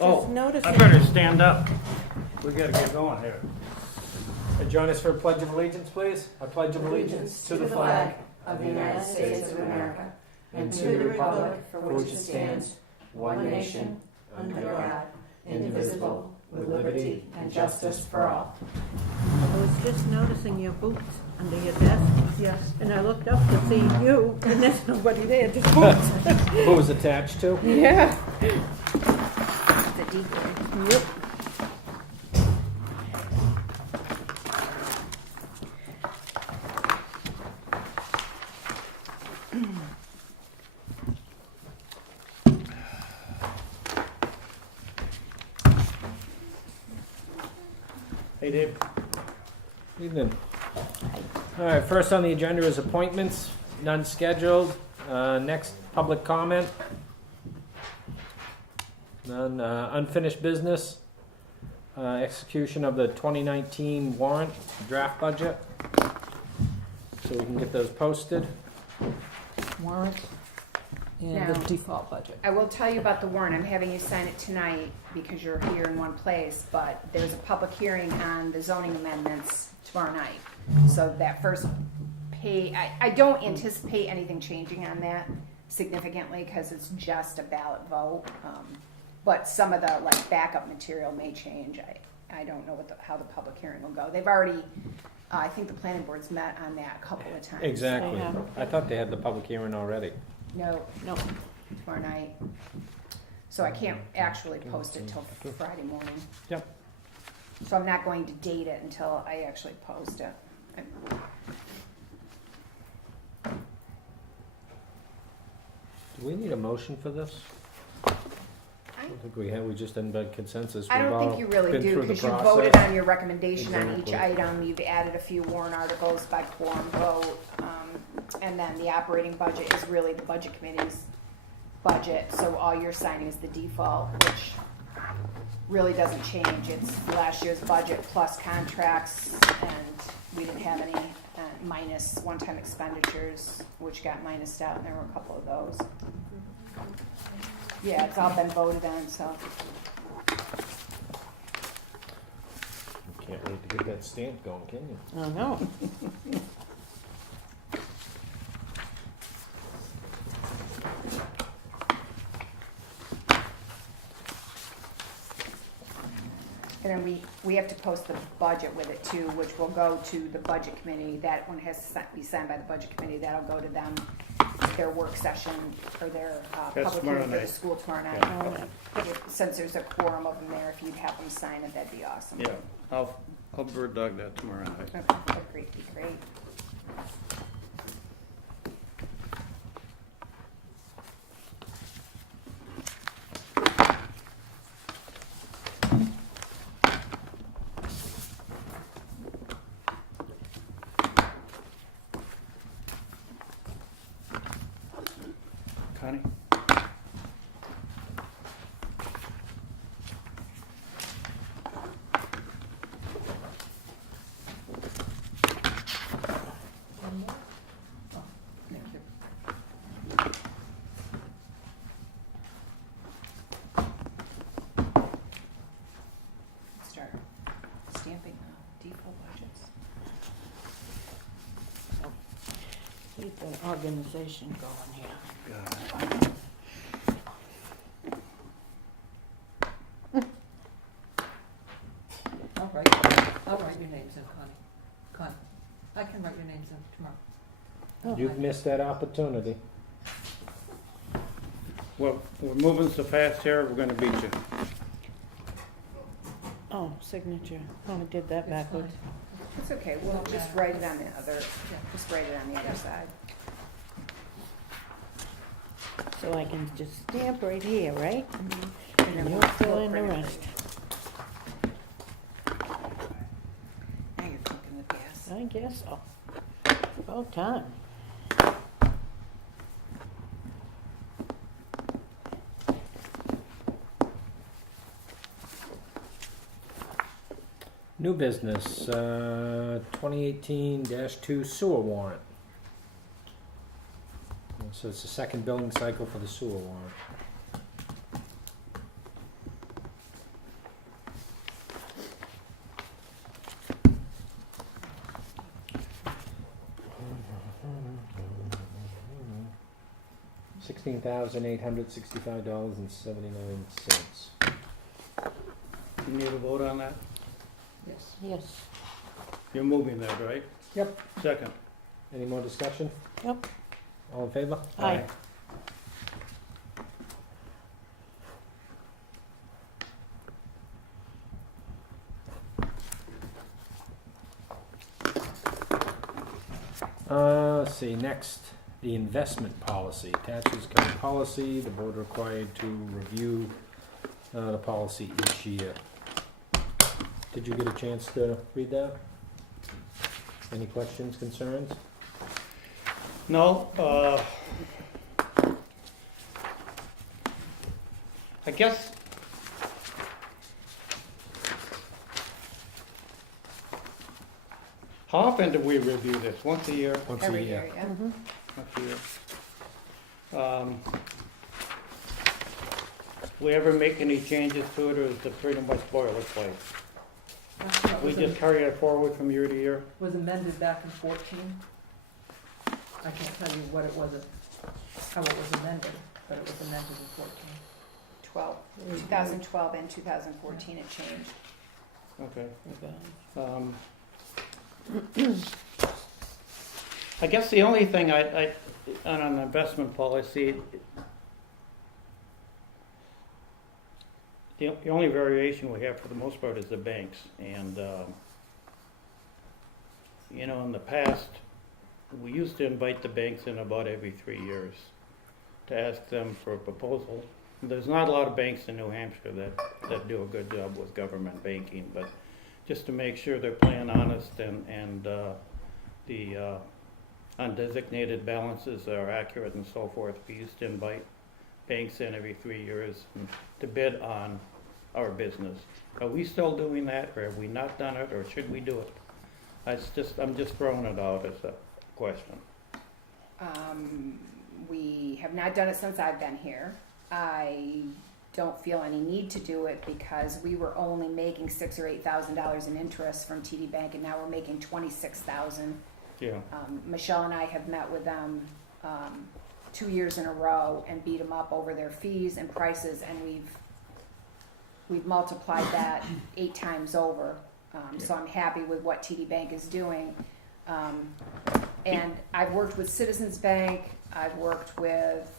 Oh, noticing. I better stand up. We gotta get going here. Join us for a Pledge of Allegiance, please. I pledge of allegiance to the flag of the United States of America and to the republic for which it stands, one nation, under God, indivisible, with liberty and justice for all. I was just noticing your boots under your desk. Yes. And I looked up to see you, and there's nobody there, just boots. Who was attached to? Yeah. The decoy. Yep. Hey, Dave. Evening. All right, first on the agenda is appointments, none scheduled. Next, public comment. None. Unfinished business. Execution of the 2019 warrant draft budget. So we can get those posted. Warrant and Now, the default budget. I will tell you about the warrant. I'm having you sign it tonight because you're here in one place, but there's a public hearing on the zoning amendments tomorrow night. So that first I don't anticipate anything changing on that significantly because it's just a ballot vote. But some of the backup material may change. I don't know how the public hearing will go. They've already, I think the planning board's met on that a couple of times. Exactly. Yeah. I thought they had the public hearing already. No, tomorrow night. So I can't actually post it till Friday morning. Yep. So I'm not going to date it until I actually post it. Do we need a motion for this? I don't think we have. We just didn't bed consensus. I We've don't all think you really been do through the because you process. voted on your recommendation on each Exactly. item. You've added a few warrant articles by quorum vote. And then the operating budget is really the budget committee's budget. So all you're signing is the default, which really doesn't change. It's last year's budget plus contracts, and we didn't have any minus one-time expenditures, which got minused out, and there were a couple of those. Yeah, it's all been voted on, so. Can't wait to get that stamp going, can you? I know. And then we have to post the budget with it too, which will go to the budget committee. That one has to be signed by the budget committee. That'll go to them, their work session or their public hearing for the school tomorrow night. Since there's a quorum of them there, if you'd have them sign it, that'd be awesome. Yeah, I'll bird dog that tomorrow night. Okay, that'd be great. Connie? Thank you. Start stamping the default budgets. Keep the organization going here. I'll write your names in, Connie. I can write your names in tomorrow. Oh. You've missed that opportunity. Well, we're moving so fast here, we're gonna beat you. Oh, signature. Oh, I did that It's backwards. fine. It's okay, we'll just write it on the other, just write it on the other side. So I can just stamp right here, right? And then And we'll you'll fill in the print it. rest. Now you're cooking with gas. I guess so. About time. New business, 2018-2 sewer warrant. So it's the second billing cycle for the sewer warrant. $16,865.79. You need a vote on that? Yes. Yes. You're moving that, right? Yep. Second. Any more discussion? Yep. All in favor? Aye. Let's see, next, the investment policy. Taxes current policy, the board required to review the policy each year. Did you get a chance to read that? Any questions, concerns? No, I guess how often do we review this? Once a year? Once a Every year. year, yeah. Mm-hmm. Once a year. We ever make any changes to it, or is it pretty much boilerplate? That We just carry it forward from year to year? was amended back in 14. I can't tell you what it was, how it was amended, but it was amended in 14. 2012 and 2014 it changed. Okay. I guess the only thing on an investment policy, the only variation we have for the most part is the banks. And, in the past, we used to invite the banks in about every 3 years to ask them for a proposal. There's not a lot of banks in New Hampshire that do a good job with government banking, but just to make sure they're playing honest and the undesignated balances are accurate and so forth, we used to invite banks in every 3 years to bid on our business. Are we still doing that, or have we not done it, or should we do it? I'm just throwing it out as a question. We have not done it since I've been here. I don't feel any need to do it because we were only making $6,000 or $8,000 in interest from TD Bank, and now we're making $26,000. Yeah. Michelle and I have met with them 2 years in a row and beat them up over their fees and prices, and we've multiplied that 8 times over. So I'm happy with what TD Bank is doing. And I've worked with Citizens Bank, I've worked with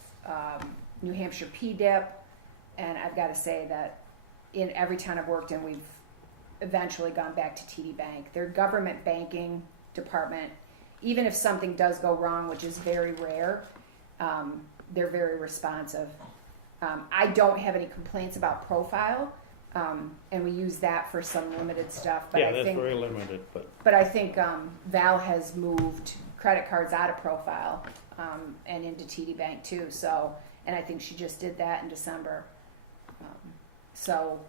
New Hampshire PDIP, and I've got to say that in every town I've worked in, we've eventually gone back to TD Bank. Their government banking department, even if something does go wrong, which is very rare, they're very responsive. I don't have any complaints about Profile, and we use that for some limited stuff. But Yeah, I that's think, very limited, but but I think Val has moved credit cards out of Profile and into TD Bank too. So, and I think she just did that in December. So,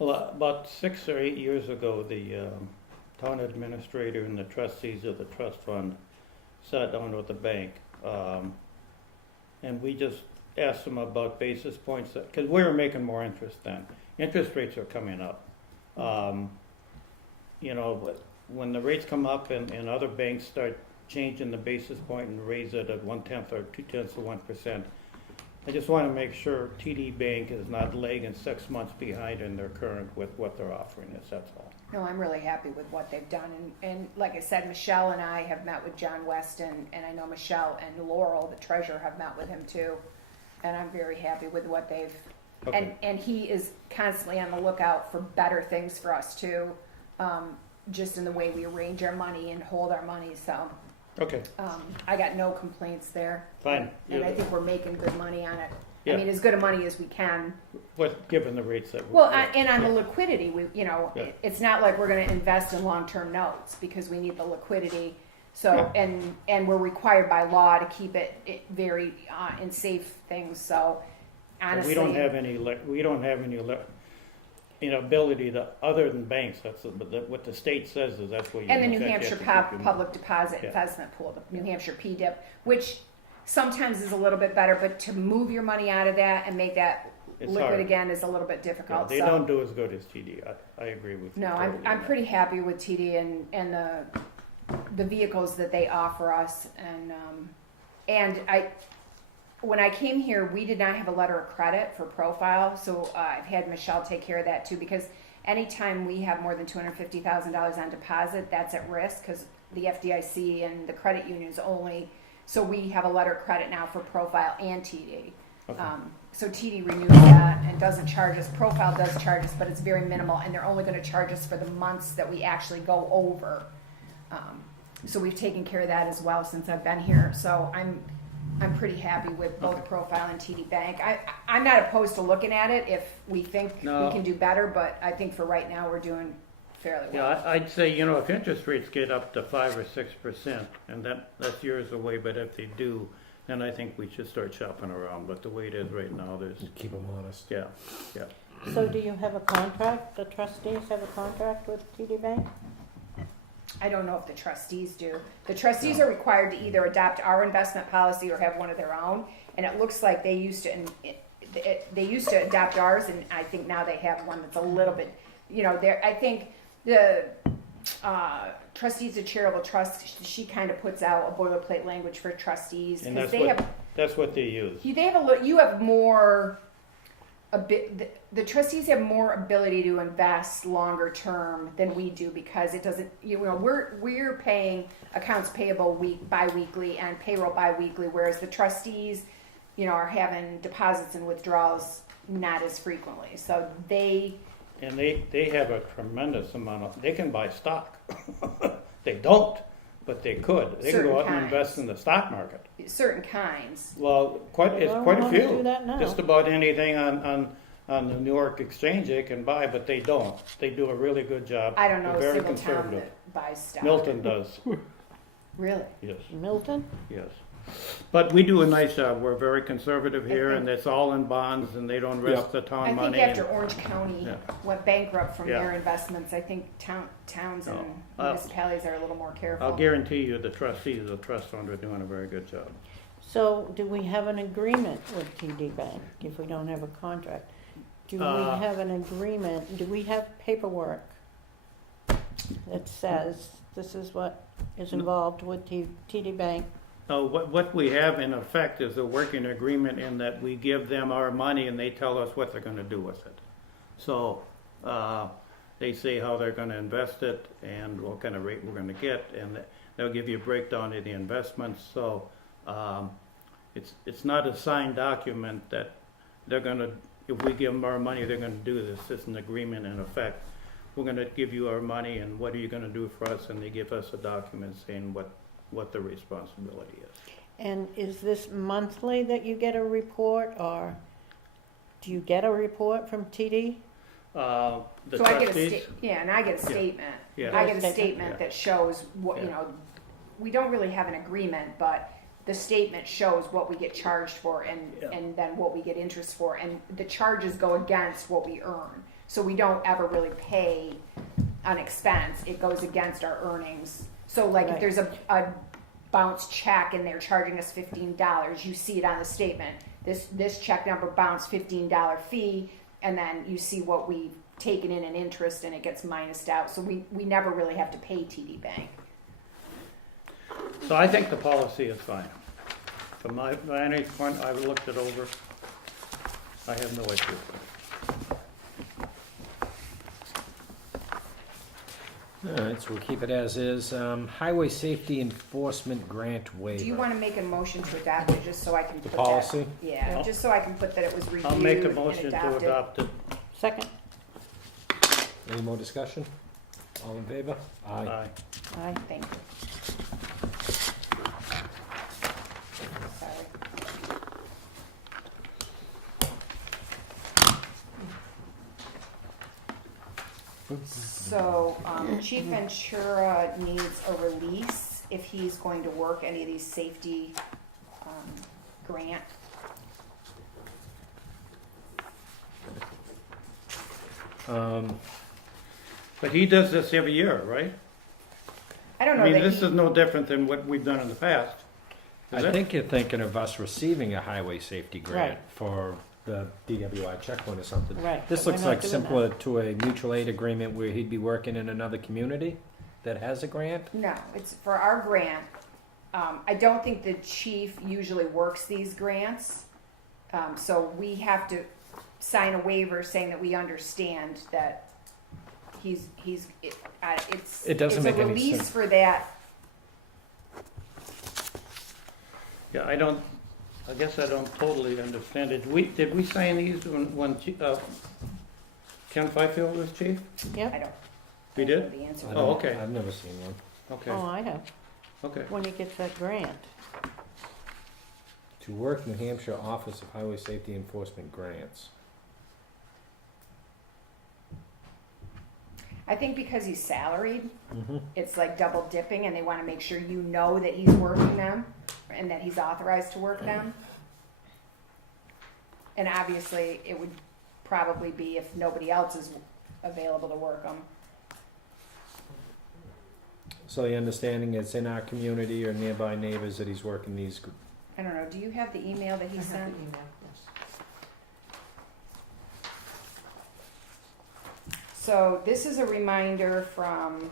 well, about 6 or 8 years ago, the town administrator and the trustees of the trust fund sat down with the bank, and we just asked them about basis points, because we were making more interest then. Interest rates are coming up. When the rates come up and other banks start changing the basis point and raise it at 1/10 or 2/10 of 1%, I just want to make sure TD Bank is not lagging 6 months behind in their current with what they're offering us, that's all. no, I'm really happy with what they've done. And like I said, Michelle and I have met with John Weston, and I know Michelle and Laurel, the treasurer, have met with him too. And I'm very happy with what they've, Okay. and he is constantly on the lookout for better things for us too, just in the way we arrange our money and hold our money. So Okay, I got no complaints there. fine. And I think we're making good money on it. Yeah. I mean, as good a money as we can. What, given the rates that Well, and on the liquidity, Yeah. it's not like we're going to invest in long-term notes because we need the liquidity. So, and we're required by law to keep it very in safe things. So, honestly, we don't have any ability to, other than banks, what the state says is that's what you. and the New in effect, Hampshire you have to do. Public Deposit Yeah. Investment Pool, the New Hampshire PDIP, which sometimes is a little bit better, but to move your money out of that and make that It's liquid hard. again is a little bit Yeah, difficult. they so. don't do as good as TD. I agree with you. No, totally on I'm that. pretty happy with TD and the vehicles that they offer us, and when I came here, we did not have a letter of credit for profile, so I've had Michelle take care of that too, because anytime we have more than $250,000 on deposit, that's at risk, because the FDIC and the credit unions only, so we have a letter of credit now for profile and TD. Okay. So TD renews that and doesn't charge us. Profile does charge us, but it's very minimal, and they're only going to charge us for the months that we actually go over. So we've taken care of that as well since I've been here. So I'm pretty happy with both profile and TD Bank. I'm not opposed to looking at it if we think No. we can do better, but I think for right now we're doing fairly well. Yeah, I'd say, you know, if interest rates get up to 5 or 6%, and that's years away, but if they do, then I think we should start shopping around. But the way it is right now, there's, Keep them honest. yeah. So do you have a contract, the trustees have a contract with TD Bank? I don't know if the trustees do. The trustees are required to either adopt our investment policy or have one of their own. And it looks like they used to adopt ours, and I think now they have one that's a little bit, you know, I think the trustees of charitable trust, she kind of puts out a boilerplate language for trustees. And 'cause that's what they use. they have you have more the trustees have more ability to invest longer term than we do, because it doesn't, you know, we're paying accounts payable bi-weekly and payroll bi-weekly, whereas the trustees, you know, are having deposits and withdrawals not as frequently. So they have a tremendous amount of, they can buy stock. They don't, but they could. They can go out and invest in the stock market. certain kinds. Well, They quite a don't wanna few. do that now. Just about anything on the New York Exchange they can buy, but they don't. They do a really good job. I don't know They're a very single town conservative. that buys stock. Milton does, Really? yes, Milton? yes. But we do a nice job. We're very conservative here, and it's all in bonds, and they don't risk the I town think money. after Orange County Yeah. went bankrupt from Yeah. their investments, I think towns and Oh. municipalities are a little more careful. I'll guarantee you the trustees of the trust fund are doing a very good job. So do we have an agreement with TD Bank if we don't have a contract? Do we have an agreement, do we have paperwork that says this is what is involved with TD Bank? What we have in effect is a working agreement in that we give them our money and they tell us what they're gonna do with it. So, they say how they're gonna invest it and what kind of rate we're gonna get, and they'll give you a breakdown of the investments. So, it's not a signed document that they're gonna, if we give them our money, they're gonna do this. It's an agreement in effect. We're gonna give you our money and what are you gonna do for us? And they give us a document saying what the responsibility is. And is this monthly that you get a report, or do you get a report from TD? The So I get trustees, and I get a statement. Yeah. I get a Statement. statement Yeah. that shows what, you Yeah. know, we don't really have an agreement, but the statement shows what we get charged for Yeah. and then what we get interest for, and the charges go against what we earn. So we don't ever really pay an expense, it goes against our earnings. So like if Right. there's a bounce check and they're charging us $15, you see it on the statement. This check number bounced $15 fee, and then you see what we've taken in interest and it gets minused out. So we never really have to pay TD Bank. so I think the policy is fine. From my vantage point, I've looked it over. I have no issue. All right, so we'll keep it as is. Highway Safety Enforcement Grant Waiver. Do you want to make a motion to adopt it just so I can The put policy? that? Yeah, just so I can put that it was reviewed I'll make a and motion to adopted. adopt it. Second? Any more discussion? All in favor? Aye. Aye. Thank you. Sorry. So, Chief Ventura needs a release if he's going to work any of these safety, grant. But he does this every year, right? I don't know I mean, that this he, is no different than what we've done in the past. Is I it? think you're thinking of us receiving a highway safety grant Right. for the DWI checkpoint or something. Right, This but we're looks not like doing simpler to a mutual aid agreement where he'd be working in another community that has a grant. no, it's for our grant. I don't think the chief usually works these grants. So we have to sign a waiver saying that we understand that it's It doesn't it's make a any release sense. for that. Yeah, I guess I don't totally understand it. Did we sign these when Ken Fifield was chief? I Yep. don't. We I don't did? know the answer. I Oh, don't- okay. I've never seen one. Okay, Oh, I have, okay. when he gets that grant. To work New Hampshire Office of Highway Safety Enforcement grants. I think because he's salaried, Mm-hmm. it's like double dipping, and they want to make sure you know that he's working them and that he's authorized to work them. And obviously, it would probably be if nobody else is available to work them. So the understanding is in our community or nearby neighbors that he's working these. I don't know. Do you have the email that I he have the sent? email, yes. So this is a reminder from.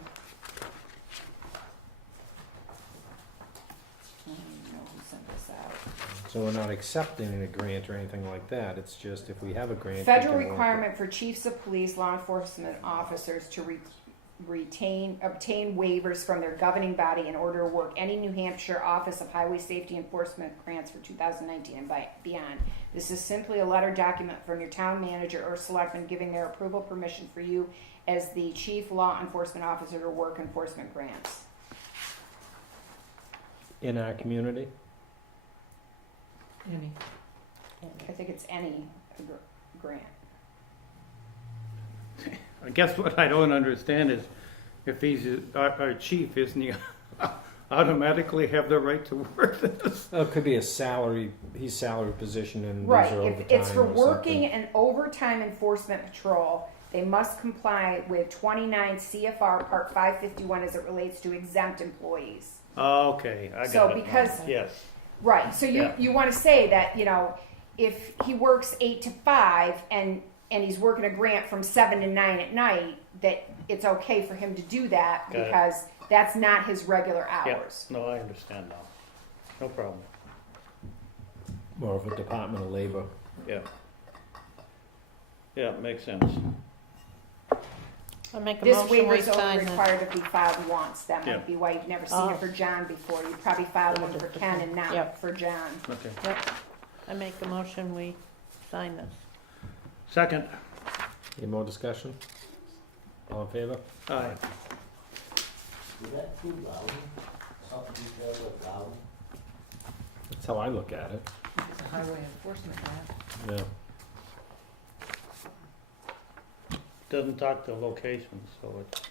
I don't even know who sent this out. So we're not accepting a grant or anything like that. It's just if we have a grant. we Federal can work it. requirement for chiefs of police, law enforcement officers to obtain waivers from their governing body in order to work any New Hampshire Office of Highway Safety Enforcement grants for 2019 and beyond. This is simply a letter document from your town manager or selectman giving their approval permission for you as the chief law enforcement officer to work enforcement grants. In our community. Any. I think it's any grant. I guess what I don't understand is if he's our chief, isn't he automatically have the right to work this? Oh, it could be a salary. He's salary position and Right, these are if overtime it's for or working something. an overtime enforcement patrol, they must comply with 29 CFR Part 551 as it relates to exempt employees. Oh, okay, I So got it now. because- Yes, Right, so Yeah. you want to say that, if he works 8 to 5 and he's working a grant from 7 to 9 at night, that it's okay for him to do that Got it. because that's not his regular yeah, hours. no, I understand now. No problem, More of a Department of Labor. yeah. Yeah, makes sense. I make a This motion, waiver we is only sign this. required to be filed once. That Yeah. might be why you've never seen Oh. it for John before. You probably filed one for Ken and not Yep. for John. Okay. Yep, I make a motion, we sign this. Second, Any more discussion? All in favor? aye. Is that too loud? Something detailed with loud? That's how I look at it. It's a highway enforcement grant. Yeah. Doesn't talk to locations, so it's,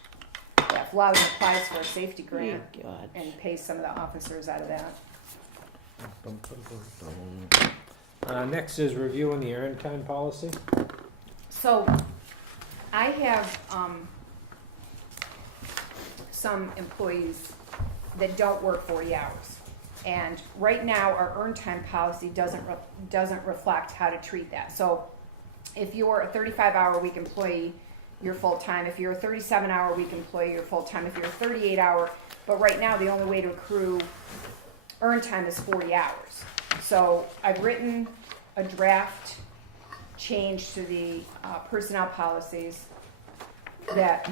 Yeah, if Loudon applies for a safety grant Good God. and pays some of the officers out of that. Next is reviewing the earned time policy. So, I have, some employees that don't work 40 hours. And right now, our earned time policy doesn't reflect how to treat that. So, if you're a 35-hour-a-week employee, you're full-time. If you're a 37-hour-a-week employee, you're full-time. If you're a 38-hour, but right now, the only way to accrue earned time is 40 hours. So, I've written a draft change to the personnel policies that,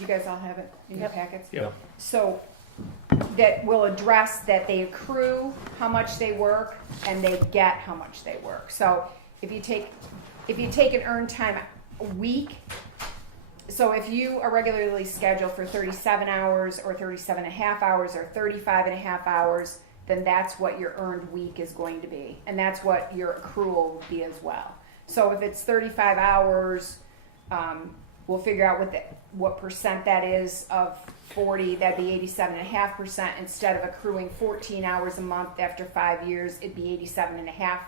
you guys all have it in your packets? yeah, So, that will address that they accrue how much they work and they get how much they work. So, if you take an earned time week, so if you are regularly scheduled for 37 hours or 37 and a half hours or 35 and a half hours, then that's what your earned week is going to be. And that's what your accrual will be as well. So if it's 35 hours, we'll figure out what percent that is of 40, that'd be 87.5%. Instead of accruing 14 hours a month after 5 years, it'd be 87.5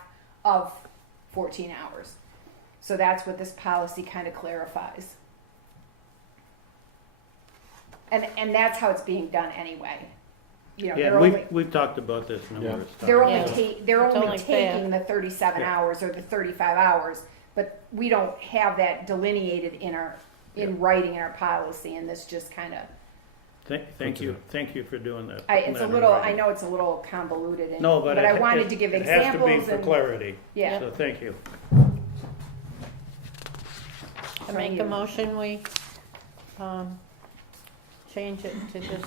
of 14 hours. So that's what this policy kind of clarifies. And that's how it's being done anyway. yeah, they're we've talked about this numerous times. they're only Yeah. they're It's only only fair. taking the 37 Yeah. hours or the 35 hours, but we don't have that delineated in writing in our policy, and this just kind of Thank you for doing that. It's a little, I know it's a little convoluted, and, No, but I wanted to give it has to examples be for and, clarity, yeah. so thank you. I make a motion, we, change it to this,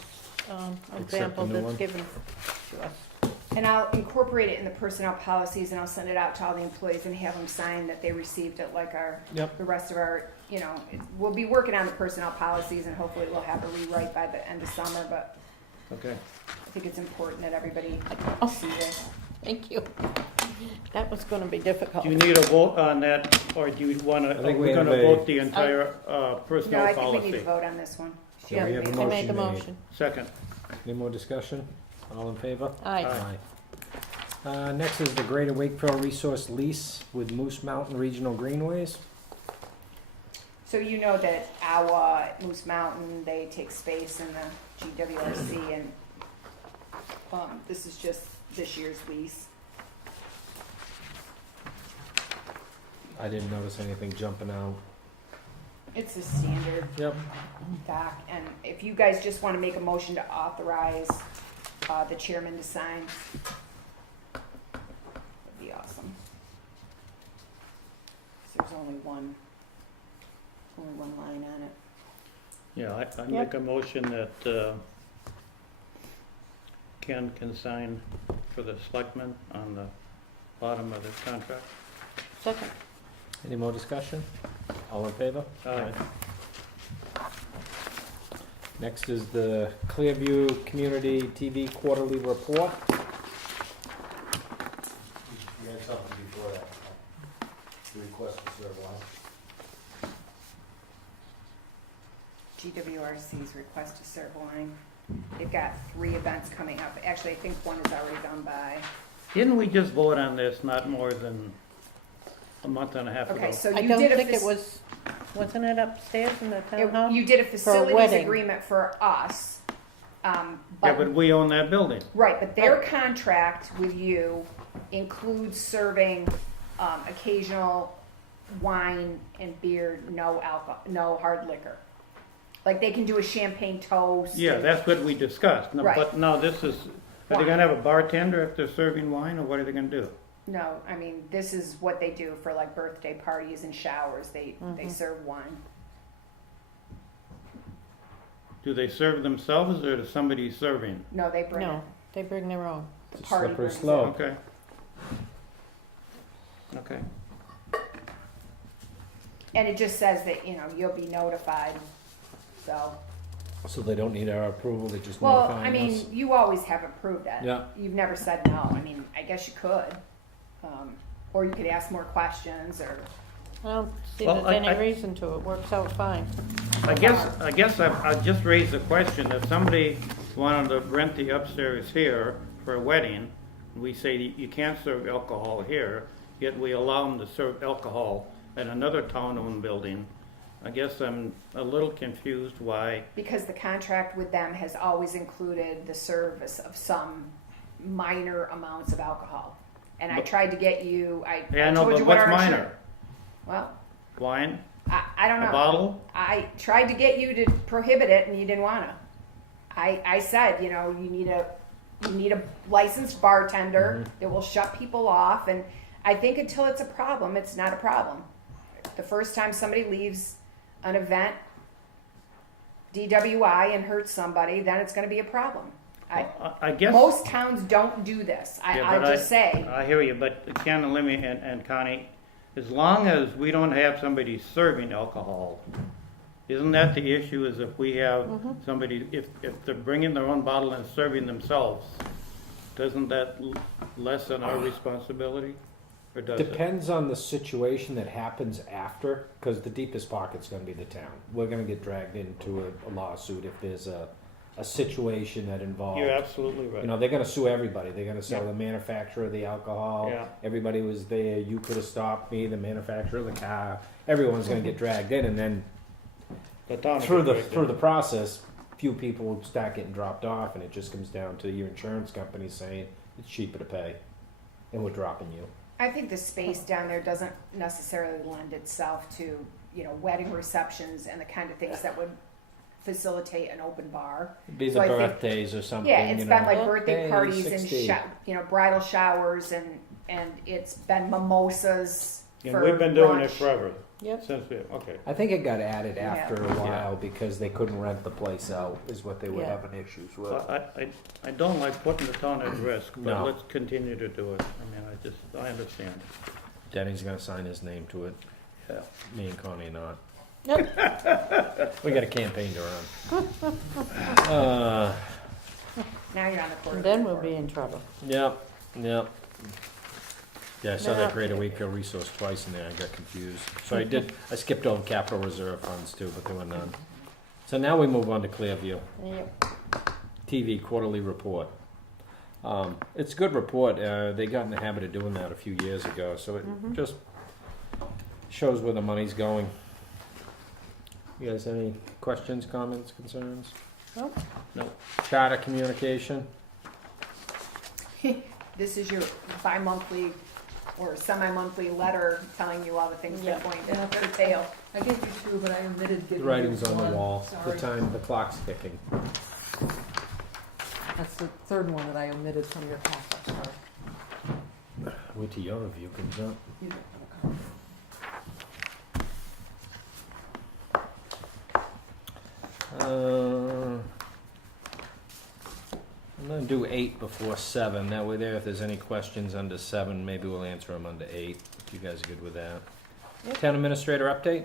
example new that's one. given to us. And I'll incorporate it in the personnel policies, and I'll send it out to all the employees and have them sign that they received it, like Yep. the rest of our, we'll be working on the personnel policies, and hopefully we'll have a rewrite by the end of summer, but Okay. I think it's important that everybody Oh. see this. Thank you. That was gonna be difficult. Do you need a vote on that, or do you want to, I think we we're going to have a- vote the entire No, personnel I think we need policy? to vote on this one. She Yeah, we already have made a it. I make a Motion made. motion. Second. Any more discussion? All in favor? Aye. Next is the Greater Wakefield Resource Lease with Moose Mountain Regional Greenways. So you know that AWA, Moose Mountain, they take space in the GWRC, and this is just this year's lease. I didn't notice anything jumping out. It's a standard Yep. doc, and if you guys just want to make a motion to authorize the chairman to sign, that'd be awesome. 'Cause there's only one line on it. Yeah, I Yep. make a motion that Ken can sign for the selectmen on the bottom of the contract. Second. Any more discussion? All in favor? Aye. Next is the Clearview Community TV Quarterly Report. You had something before that, the request to serve one. GWRC's request to serve line. They've got 3 events coming up. Actually, I think one is already done by. Didn't we just vote on this not more than a month and a half ago? Okay, so I you don't did a think it was, wasn't it upstairs in the town hall? you did a facilities wedding. agreement for us. Yeah, but we own that building. Right, but their contract with you includes serving occasional wine and beer, no alcohol, no hard liquor. Like they can do a champagne toast. Yeah, and- that's what we discussed. No, Right. But now this is, are they gonna have a bartender if they're serving wine, or what are they gonna do? No, I mean, this is what they do for like birthday parties and showers. They serve wine. Do they serve themselves, or is somebody serving? No, they bring No, it. they bring their own. The It's a party slippery brings it. slope. Okay. Okay. And it just says that, you'll be notified, so. So they don't need our approval, they just Well, notifying I mean, us? you always have approved it. Yeah. You've never said no. I mean, I guess you could. Or you could ask more questions, or, I don't see Well, there's any I- reason to, it works out fine. I guess I just raised the question, if somebody wanted to rent the upstairs here for a wedding, we say you can't serve alcohol here, yet we allow them to serve alcohol at another town-owned building. I guess I'm a little confused why, because the contract with them has always included the service of some minor amounts of alcohol. And I But- tried to get you, I yeah, I know, told but you what what's our minor? insurance. Well, Wine, I don't know. a bottle? I tried to get you to prohibit it, and you didn't want to. I said, you need a licensed bartender that will shut people off, and I think until it's a problem, it's not a problem. The first time somebody leaves an event, DWI, and hurts somebody, then it's going to be a problem. I guess. Most towns don't do this. Yeah, I but just say. I hear you, but Ken and Lemmy and Connie, as long as we don't have somebody serving alcohol, isn't that the issue, is if we have somebody, if they're bringing their own bottle and serving themselves, doesn't that lessen our responsibility? Or does it? Depends on the situation that happens after, because the deepest pocket's gonna be the town. We're gonna get dragged into a lawsuit if there's a situation that involves. You're absolutely right. They're gonna sue everybody. They're gonna sell Yeah. the manufacturer of the alcohol. Yeah. Everybody was there. You could have stopped me. The manufacturer of the car. Everyone's gonna get dragged in, and then The town through gets the process, few people will start getting dropped off, and it just comes down to your insurance company saying it's cheaper to pay, and we're dropping you. I think the space down there doesn't necessarily lend itself to, wedding receptions and the kind of things that would facilitate an open bar. It'd be the So I think- birthdays or something, Yeah, you it's know. been like birthday Hey, parties 60. and bridal showers and it's been mimosas And for we've been doing it brunch. forever, Yep. since we, okay. I think it got added after a Yeah. while because they couldn't rent the place out, is what they were Yeah. having issues with. Well, I don't like putting the town at risk, but No. let's continue to do it. I mean, I understand. Denny's gonna sign his name to it. Yeah. Me and Connie not. Yep. We got a campaign to run. Now you're on the court. And then we'll be in trouble. Yep, yep. Yeah, I saw No. that Greater Wakefield resource twice in there, I got confused. So I skipped over capital reserve funds too, but there were none. So now we move on to Clearview. Yep. TV quarterly report. It's a good report. They got in the habit of doing that a few years ago, so it Mhm. just shows where the money's going. You guys have any questions, comments, concerns? Nope. No. Charter communication? This is your bi-monthly or semi-monthly letter telling you all the things Yeah. they're going to entail. I gave you two, but I omitted The giving writing's you on the one. wall. Sorry. The time, the clock's ticking. That's the third one that I omitted from your packet, sorry. Wait till your review comes up. You don't have a copy. I'm gonna do 8 before 7. That way there, if there's any questions under 7, maybe we'll answer them under 8. If you guys are good with that. Yep. Town administrator update?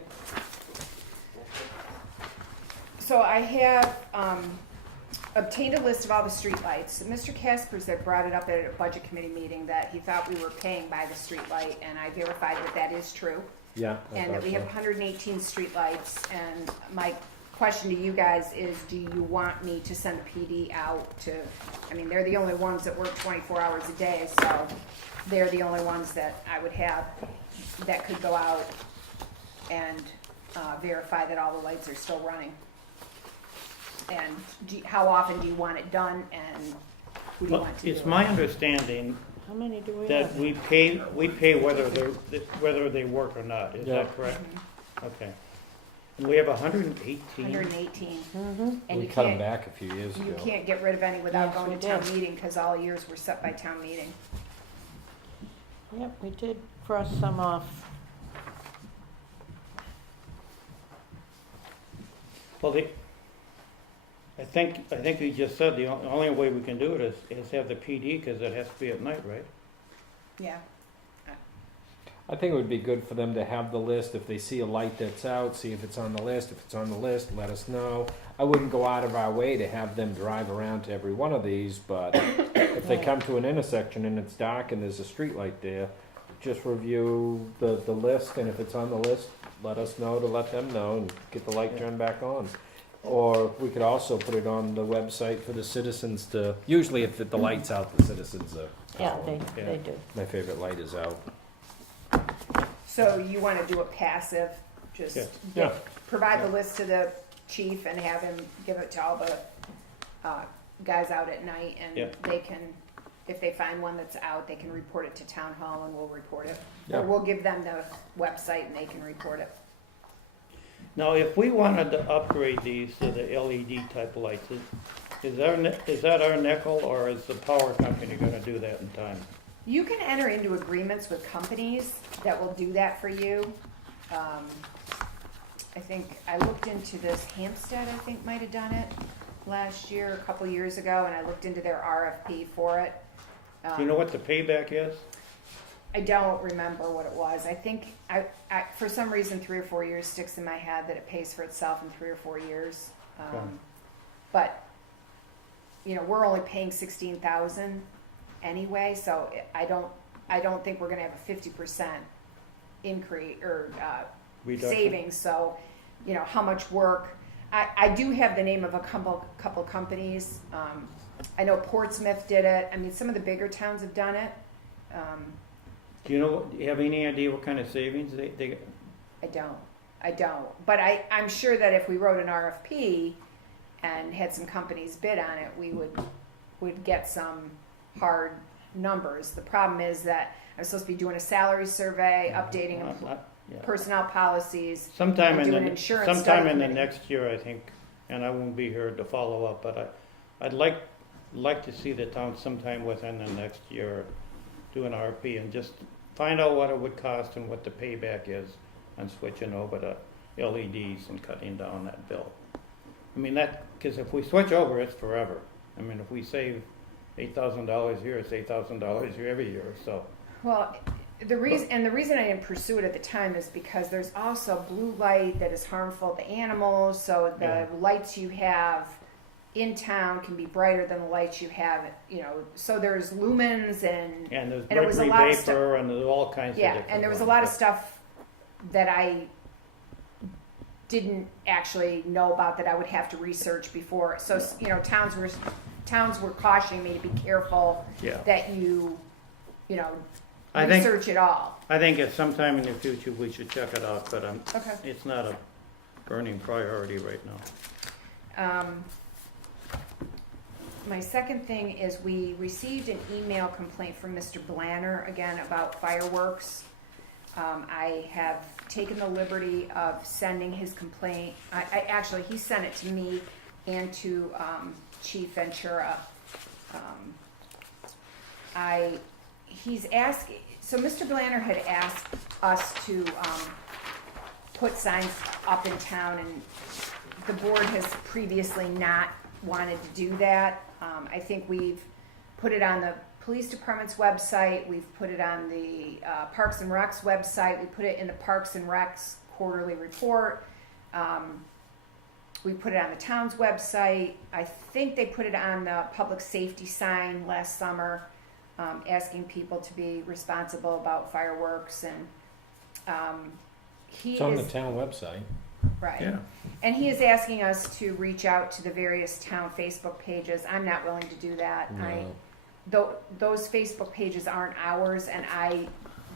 So I have obtained a list of all the streetlights. Mr. Caspers had brought it up at a budget committee meeting that he thought we were paying by the streetlight, and I verified that that is true. Yeah. And that we have 118 streetlights, and my question to you guys is, do you want me to send a PD out to, I mean, they're the only ones that work 24 hours a day, so they're the only ones that I would have that could go out and verify that all the lights are still running. And how often do you want it done, and who do you Well, want to do it? it's my understanding How many do we that have? we pay whether they work or not. Is Yeah. that correct? Okay. And we have 118. 118. Mm-hmm. And We you cut them can't, back a few years you ago. can't get rid of any without Yes, going we to town did. meeting, because all years were set by town meeting. Yep, we did cross some off. Well, I think you just said the only way we can do it is have the PD, because it has to be at night, right? Yeah. I think it would be good for them to have the list. If they see a light that's out, see if it's on the list. If it's on the list, let us know. I wouldn't go out of our way to have them drive around to every one of these, but if they come to an intersection and it's dark and there's a street light there, just review the list, and if it's on the list, let us know to let them know and get the light turned back on. Or we could also put it on the website for the citizens to, usually if the light's out, the citizens are Yeah, following. they do. My favorite light is out. So you want to do it passive, just Yeah. Yeah. provide the list to the chief and have him give it to all the guys out at night, and Yeah. they can, if they find one that's out, they can report it to town hall and we'll report it. Yeah. Or we'll give them the website and they can report it. Now, if we wanted to upgrade these to the LED type lights, is that our nickel, or is the power company gonna do that in time? You can enter into agreements with companies that will do that for you. I think, I looked into this, Hampstead, I think, might have done it last year, a couple years ago, and I looked into their RFP for it. Do you know what the payback is? I don't remember what it was. I think, I for some reason, 3 or 4 years sticks in my head that it pays for itself in 3 or 4 years. Okay. But, you know, we're only paying 16,000 anyway, so I don't think we're gonna have a 50% increase or Reduction? savings. So, you know, how much work? I do have the name of a couple companies. I know Portsmouth did it. I mean, some of the bigger towns have done it. Do you have any idea what kind of savings they I don't. But I'm sure that if we wrote an RFP and had some companies bid on it, we would get some hard numbers. The problem is that I'm supposed to be doing a salary survey, updating yeah. personnel policies. Sometime and in do an the insurance sometime study in the committee. next year, I think and I won't be here to follow up, but I'd like to see the town sometime within the next year do an RP and just find out what it would cost and what the payback is on switching over to LEDs and cutting down that bill. I mean, because if we switch over, it's forever. I mean, if we save $8,000 a year, it's $8,000 a year every year, so. Well, the reason I didn't pursue it at the time is because there's also blue light that is harmful to animals, so the Yeah. lights you have in town can be brighter than the lights you have, so there's lumens and And there's And it was a mercury lot of vapor and there's all kinds of yeah, different and there was a ones, lot of but- stuff that I didn't actually know about that I would have to research before. So, towns were cautioning me to be careful Yeah. that you I think, research it all. I think at some time in the future, we should check it out, but Okay. it's not a burning priority right now. My second thing is we received an email complaint from Mr. Blanner, again, about fireworks. I have taken the liberty of sending his complaint. Actually, he sent it to me and to Chief Ventura. So Mr. Blanner had asked us to put signs up in town, and the board has previously not wanted to do that. I think we've put it on the police department's website, we've put it on the Parks and Recs website, we put it in the Parks and Recs quarterly report, we put it on the town's website. I think they put it on the public safety sign last summer, asking people to be responsible about fireworks, and It's on the town website. right. Yeah. And he is asking us to reach out to the various town Facebook pages. I'm not willing to do that. No. Those Facebook pages aren't ours, and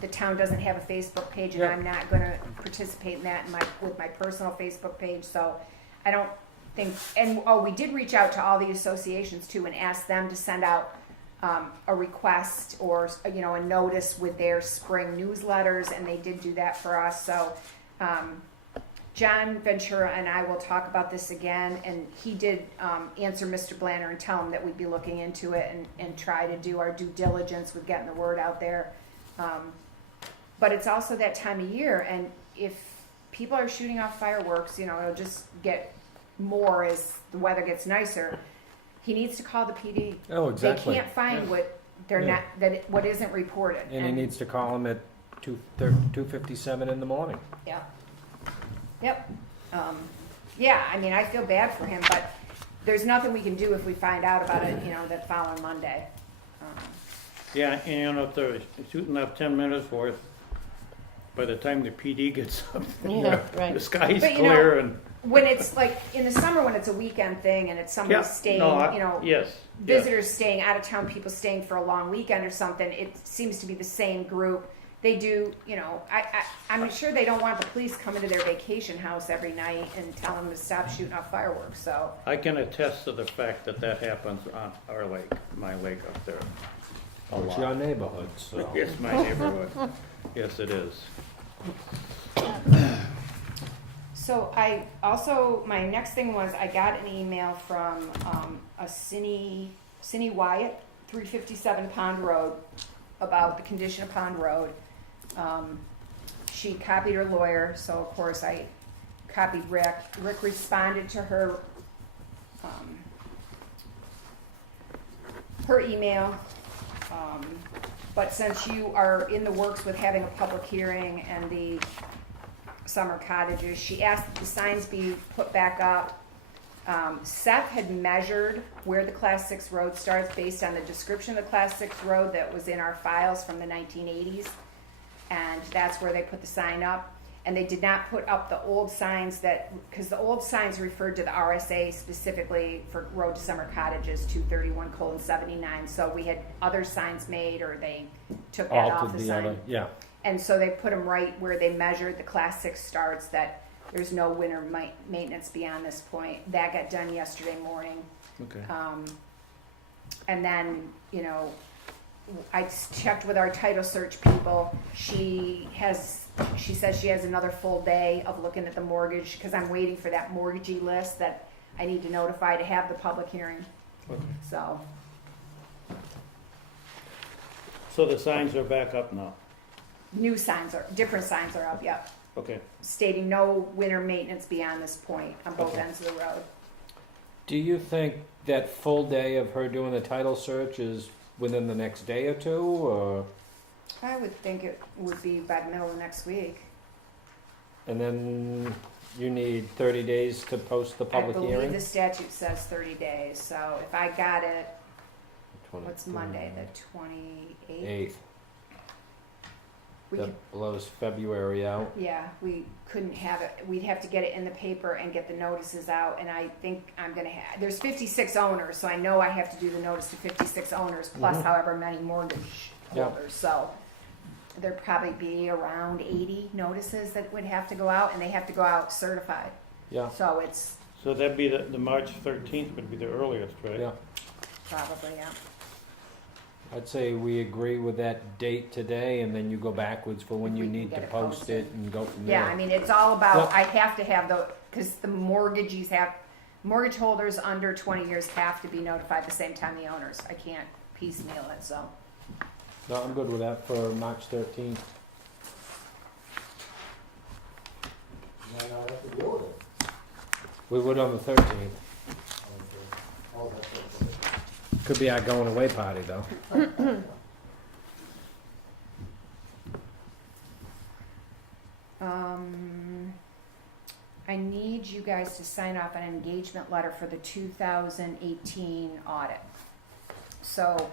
the town doesn't have a Facebook page, and Yep. I'm not gonna participate in that with my personal Facebook page, so I don't think, we did reach out to all the associations too and ask them to send out a request or, a notice with their spring newsletters, and they did do that for us, so, John Ventura and I will talk about this again, and he did answer Mr. Blanner and tell him that we'd be looking into it and try to do our due diligence with getting the word out there. But it's also that time of year, and if people are shooting off fireworks, it'll just get more as the weather gets nicer. He needs to call the PD. Oh, exactly. They can't find what they're Yeah. not, what isn't reported. And he needs to call him at 2:57 in the morning. Yeah. Yep. Yeah, I mean, I feel bad for him, but there's nothing we can do if we find out about it, that following Monday. Yeah, and if they're shooting up 10 minutes worth, by the time the PD gets up, Yeah, right. the sky's But, clear and. When it's like, in the summer when it's a weekend thing and it's somebody Yeah, staying, no, yes. visitors staying, out of town people staying for a long weekend or something, it seems to be the same group. They do, I'm sure they don't want the police coming to their vacation house every night and telling them to stop shooting off fireworks, so. I can attest to the fact that happens on our lake, my lake up there. A It's your lot. neighborhood, so. It's my neighborhood. Yes, it is. So my next thing was I got an email from a Cindy Wyatt, 357 Pond Road, about the condition of Pond Road. She copied her lawyer, so of course I copied Rick. Rick responded to her email. But since you are in the works with having a public hearing and the summer cottages, she asked that the signs be put back up. Seth had measured where the Class 6 road starts based on the description of the Class 6 road that was in our files from the 1980s, and that's where they put the sign up. And they did not put up the old signs because the old signs referred to the RSA specifically for Road to Summer Cottages 231:79. So we had other signs made, or they took that off Altered the the sign. other, yeah. And so they put them right where they measured the Class 6 starts, that there's no winter maintenance beyond this point. That got done yesterday morning. Okay. And then, I checked with our title search people. She says she has another full day of looking at the mortgage, because I'm waiting for that mortgagee list that I need to notify to have the public hearing. Okay. So, The signs are back up now. different signs are up, yep, Okay. stating no winter maintenance beyond this point on both Okay. ends of the road. Do you think that full day of her doing the title search is within the next day or two, or, I would think it would be by the middle of next week. and then you need 30 days to post the public I believe hearing? the statute says 30 days, so if I got it, what's Monday, the 28th? 8th. We could, That blows February out. yeah, we couldn't have it, we'd have to get it in the paper and get the notices out, and I think I'm gonna there's 56 owners, so I know I have to do the notice to 56 owners, plus Mhm. however many mortgage Yeah. holders, so there'd probably be around 80 notices that would have to go out, and they have to go out certified, Yeah, so it's So that'd be the March 13th would be the earliest, right? yeah. probably, yeah. I'd say we agree with that date today, and then you go backwards for when If you we can need to get it post posted. it and go from there. Yeah, I mean, it's all about, Yep. I have to have because the mortgage holders under 20 years have to be notified at the same time the owners. I can't piecemeal it, so. No, I'm good with that for March 13th. Might not have to deal with it. We would on the 13th. Oh, that's okay. Could be our going away party, though. I need you guys to sign off an engagement letter for the 2018 audit. So,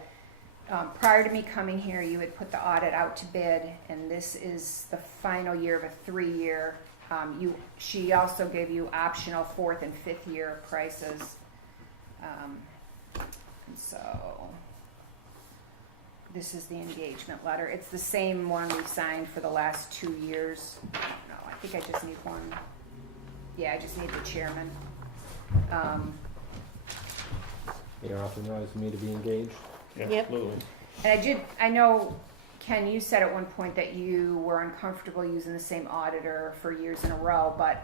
prior to me coming here, you had put the audit out to bid, and this is the final year of a 3-year. She also gave you optional 4th and 5th year prices. And so, this is the engagement letter. It's the same one we've signed for the last 2 years. No, I think I just need one. Yeah, I just need the chairman. You're authorizing me to be engaged? Yep. Absolutely. And I know, Ken, you said at one point that you were uncomfortable using the same auditor for years in a row, but,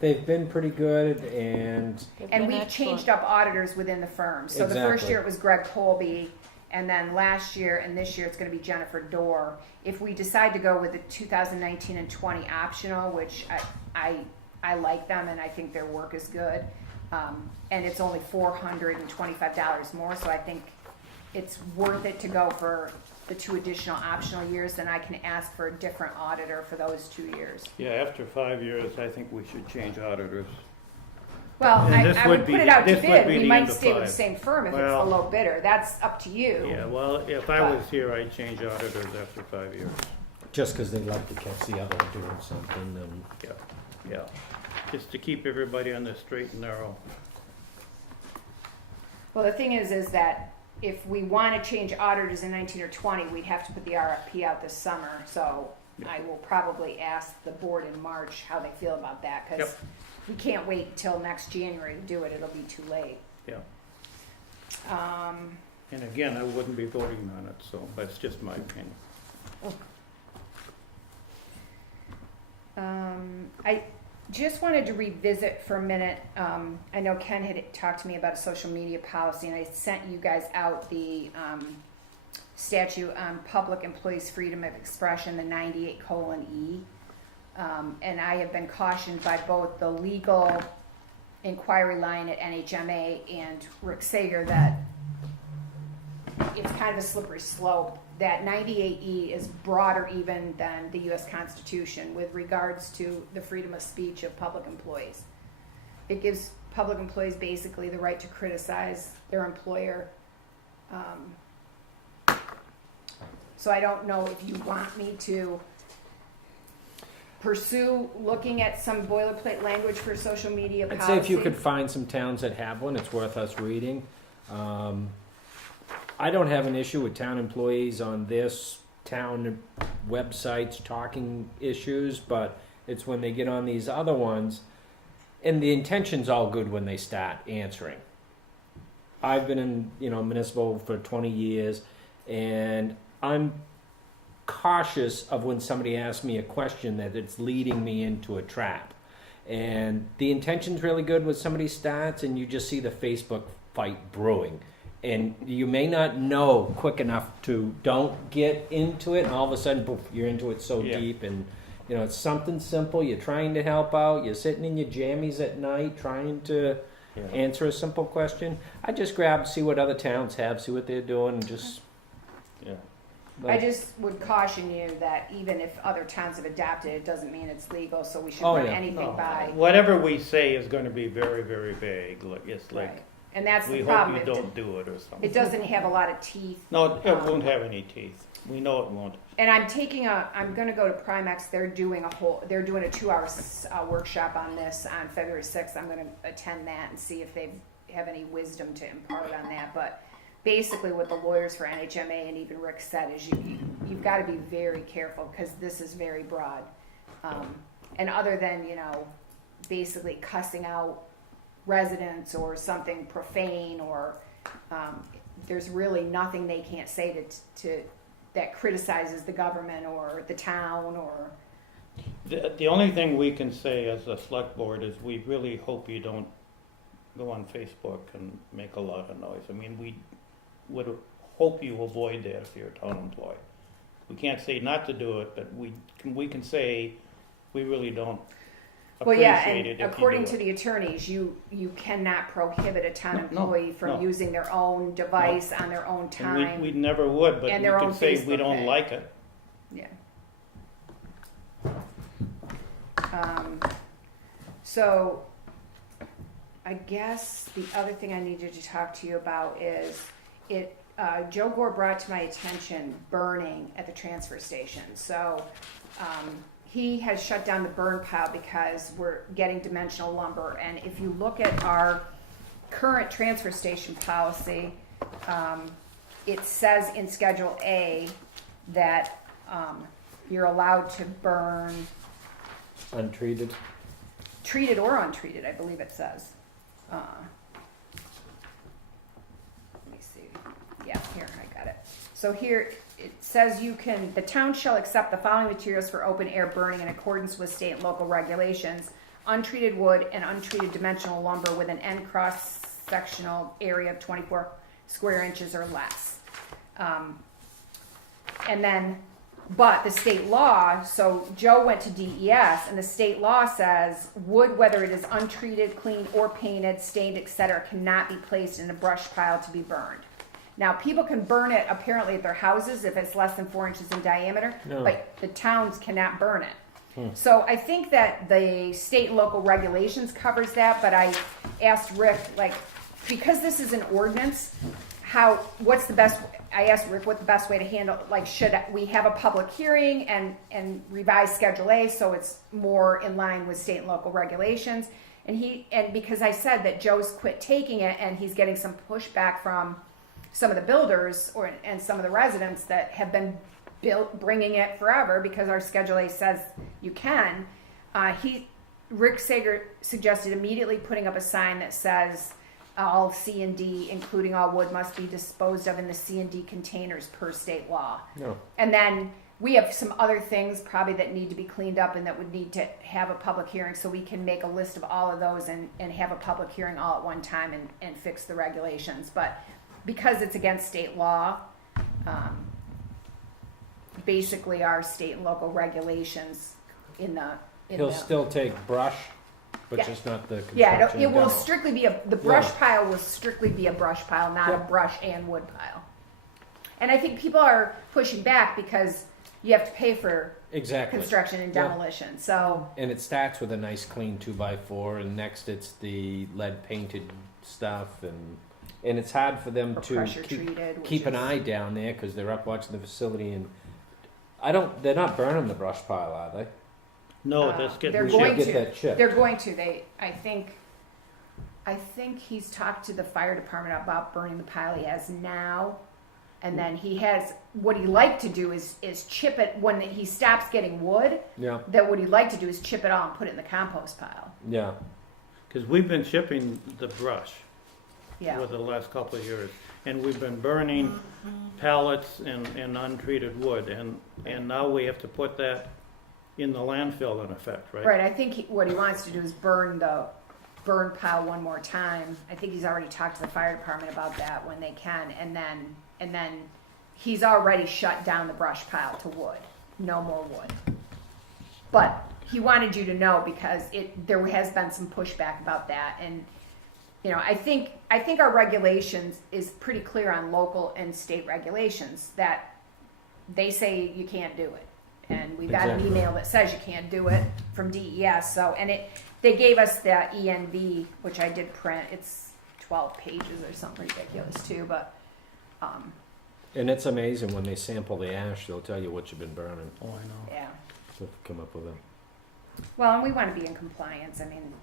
They've been pretty good, and They've and been we excellent. changed up auditors within the firm. So the first Exactly. year it was Greg Colby, and then last year and this year it's gonna be Jennifer Dorr. If we decide to go with the 2019 and 20 optional, which I like them and I think their work is good, and it's only $425 more, so I think it's worth it to go for the 2 additional optional years, then I can ask for a different auditor for those 2 years. Yeah, after 5 years, I think we should change auditors. Well, And this I would would be put the- it out to this would bid, be we the might end of stay with the 5. same firm if it's Well- the low bidder, that's up to you. Yeah, well, if I was here, I'd change auditors after 5 years. just because they like to catch the other one doing something, Yeah, just to keep everybody on the straight and narrow. Well, the thing is that if we wanna change auditors in 19 or 20, we'd have to put the RFP out this summer, so Yeah. I will probably ask the board in March how they feel about that, cause Yep. we can't wait till next January to do it, it'll be too late. Yeah. Um, And again, I wouldn't be voting on it, so that's just my opinion. I just wanted to revisit for a minute, I know Ken had talked to me about a social media policy, and I sent you guys out the statute on public employees' freedom of expression, the 98:E. And I have been cautioned by both the legal inquiry line at NHMA and Rick Sager that it's kind of a slippery slope. That 98E is broader even than the US Constitution with regards to the freedom of speech of public employees. It gives public employees basically the right to criticize their employer. So I don't know if you want me to pursue looking at some boilerplate language for social media I'd policy. say if you could find some towns that have one, it's worth us reading. I don't have an issue with town employees on this town websites talking issues, but it's when they get on these other ones, and the intention's all good when they start answering. I've been in, municipal for 20 years, and I'm cautious of when somebody asks me a question that it's leading me into a trap. And the intention's really good when somebody starts, and you just see the Facebook fight brewing. And you may not know quick enough to don't get into it, and all of a sudden, poof, you're into it so Yeah. deep. And you know, it's something simple. You're trying to help out. You're sitting in your jammies at night trying to Yeah. answer a simple question. I just grab, see what other towns have, see what they're doing, and just. Yeah. I just would caution you that even if other towns have adopted, it doesn't mean it's legal, so we should Oh, run yeah. anything No. by. Whatever we say is gonna be very, very vague, like, it's like, Right. And that's we the hope problem. you don't do it or something. It doesn't have a lot of teeth. No, it won't have any teeth. We know it won't. And I'm gonna go to Primex. They're doing a 2-hour workshop on this on February 6th. I'm gonna attend that and see if they have any wisdom to impart on that. But basically what the lawyers for NHMA and even Rick said is you've got to be very careful because this is very broad. And other than, basically cussing out residents or something profane or there's really nothing they can't say to that criticizes the government or the town or. The only thing we can say as a select board is we really hope you don't go on Facebook and make a lot of noise. I mean, we would hope you avoid that if you're a town employee. We can't say not to do it, but we can say we really don't Well, yeah, appreciate and it if you according do to it. the attorneys, you cannot prohibit a town No, employee from no. using their own device on their own And time. we never would, but we and their can own say we Facebook don't page. like it. Yeah. So, I guess the other thing I needed to talk to you about is Joe Gore brought to my attention burning at the transfer station. So, he has shut down the burn pile because we're getting dimensional lumber. And if you look at our current transfer station policy, it says in Schedule A that you're allowed to burn Untreated. treated or untreated, I believe it says. Let me see. Yeah, here, I got it. So here it says the town shall accept the following materials for open air burning in accordance with state and local regulations: untreated wood and untreated dimensional lumber with an end cross-sectional area of 24 square inches or less. But the state law, so Joe went to DES, and the state law says wood, whether it is untreated, clean, or painted, stained, etc., cannot be placed in a brush pile to be burned. Now, people can burn it apparently at their houses if it's less than 4 inches in diameter, No. but the towns cannot burn it. So I think that the state and local regulations covers that, but I asked Rick, because this is an ordinance, I asked Rick what the best way to handle, should we have a public hearing and revise Schedule A so it's more in line with state and local regulations? And because I said that Joe's quit taking it and he's getting some pushback from some of the builders and some of the residents that have been bringing it forever because our Schedule A says you can, Rick Sager suggested immediately putting up a sign that says, all C and D, including all wood, must be disposed of in the C and D containers per state law. No. And then we have some other things probably that need to be cleaned up and that would need to have a public hearing, so we can make a list of all of those and have a public hearing all at one time and fix the regulations. But because it's against state law, basically our state and local regulations He'll still take brush, but Yeah. just not the construction. Yeah, it will demo. strictly be the brush Yeah. pile will strictly be a brush pile, not a Yep. brush and wood pile. And I think people are pushing back because you have to pay for Exactly. construction and Yeah. demolition. So And it starts with a nice clean 2x4, and next it's the lead painted stuff, and it's hard for them or to pressure treated. which keep an is- eye down there because they're up watching the facility, and they're not burning the brush pile, are they? No, Uh, that's they're getting We should going get to. that checked. They're going to. I think he's talked to the fire department about burning the pile he has now, and then he has what he'd like to do is chip it when he stops getting wood. Yeah, That what he'd like to do is chip it all and put it in the compost pile. yeah. Because we've been chipping the brush Yeah. for the last couple of years, and we've been burning pallets and untreated wood, and now we have to put that in the landfill in effect, right? Right, I think what he wants to do is burn pile one more time. I think he's already talked to the fire department about that when they can, and then he's already shut down the brush pile to wood. No more wood. But he wanted you to know because there has been some pushback about that, and you know, I think our regulations is pretty clear on local and state regulations that they say you can't do it. And we got an Exactly. email that says you can't do it from DES. So, and they gave us the ENV, which I did print. It's 12 pages or something ridiculous too, but And it's amazing when they sample the ash, they'll tell you what you've been burning. Oh, I know. yeah. To come up with them. Well, and we want to be in compliance. I mean,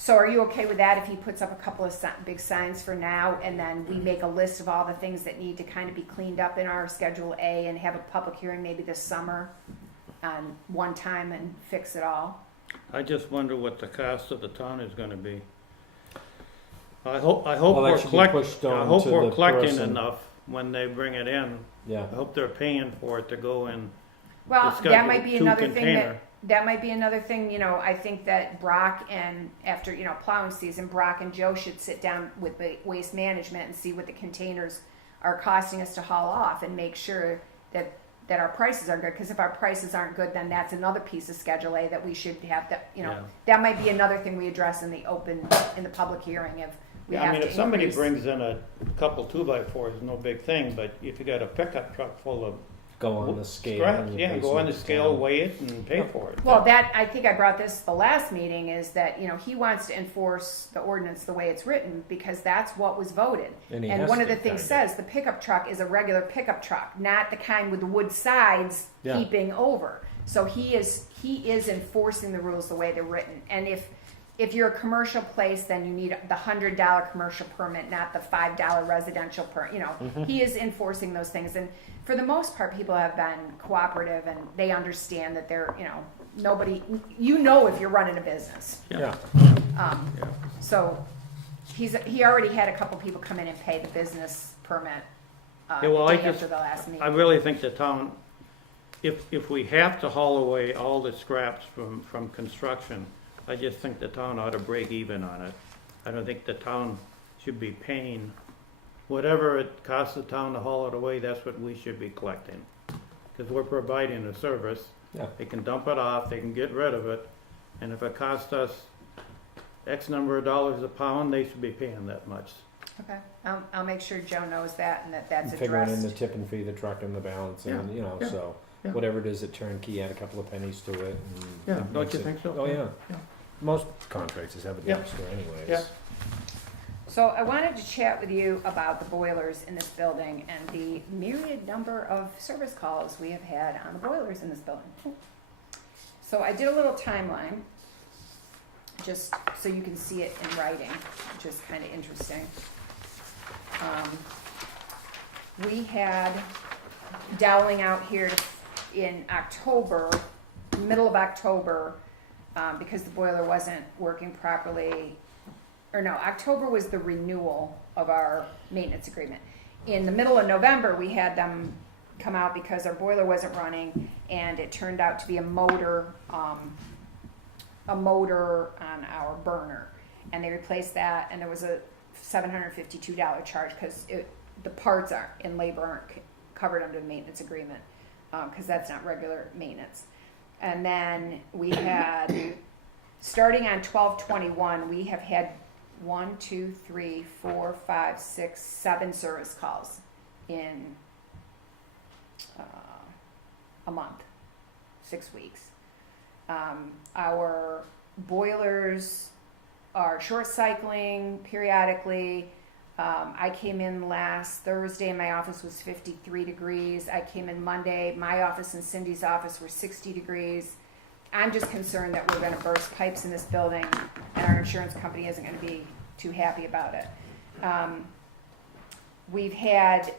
so are you okay with that if he puts up a couple of big signs for now, and then we make a list of all the things that need to kind of be cleaned up in our Schedule A and have a public hearing maybe this summer on one time and fix it all? I just wonder what the cost of the town is gonna be. I hope Well, that we're should be pushed I on hope to we're the collecting person. enough when they bring it in. Yeah. I hope they're paying for it to go in Well, the that might be Schedule 2 another thing container. that might be another thing, you know, I think that Brock and after, you know, plowing season, Brock and Joe should sit down with the waste management and see what the containers are costing us to haul off and make sure that our prices are good. Because if our prices aren't good, then that's another piece of Schedule A that we should have to, you know, Yeah. that might be another thing we address in the public hearing if we Yeah, have I mean, to if somebody increase. brings in a couple 2x4s, no big thing, but if you got a pickup truck full of Go on the scale. scrap, and you yeah, pay go on the some scale, down. weigh it, and pay for it. Well, that, I think I brought this the last meeting, is that, you know, he wants to enforce the ordinance the way it's written because that's what was voted. And he And has one of to, the things kinda. says the pickup truck is a regular pickup truck, not the kind with the wood sides Yeah. keeping over. So he is enforcing the rules the way they're written. And if you're a commercial place, then you need the $100 commercial permit, not the $5 residential permit. You know, Mm-hmm. he is enforcing those things. And for the most part, people have been cooperative and they understand that they're, you know, nobody, you know, if you're running a business. Yeah. Yeah. So he already had a couple people come in and pay the business permit Yeah, well, I day just- after the last meeting. I really think the town, if we have to haul away all the scraps from construction, I just think the town ought to break even on it. I don't think the town should be paying, whatever it costs the town to haul it away, that's what we should be collecting. Because we're providing a service. Yeah. They can dump it off, they can get rid of it, and if it costs us X number of dollars a pound, they should be paying that much. Okay, I'll make sure Joe knows that and that's Figuring in the addressed. tip and fee, the truck and the balance, and you know, yeah, so yeah. whatever it is at turnkey, add a couple of pennies to it. And Yeah, it don't makes you it- think so? Oh, yeah. Yeah. Most contractors have a Yeah. dumpster anyways. Yeah. So I wanted to chat with you about the boilers in this building and the myriad number of service calls we have had on the boilers in this building. So I did a little timeline, just so you can see it in writing, which is kind of interesting. We had dowling out here in October, middle of October, because the boiler wasn't working properly. Or no, October was the renewal of our maintenance agreement. In the middle of November, we had them come out because our boiler wasn't running, and it turned out to be a motor on our burner. And they replaced that, and there was a $752 charge because the parts and labor aren't covered under the maintenance agreement, because that's not regular maintenance. And then we had, starting on 12/21, we have had 7 service calls in a month, 6 weeks. Our boilers are short cycling periodically. I came in last Thursday and my office was 53 degrees. I came in Monday, my office and Cindy's office were 60 degrees. I'm just concerned that we're gonna burst pipes in this building and our insurance company isn't gonna be too happy about it. We've had,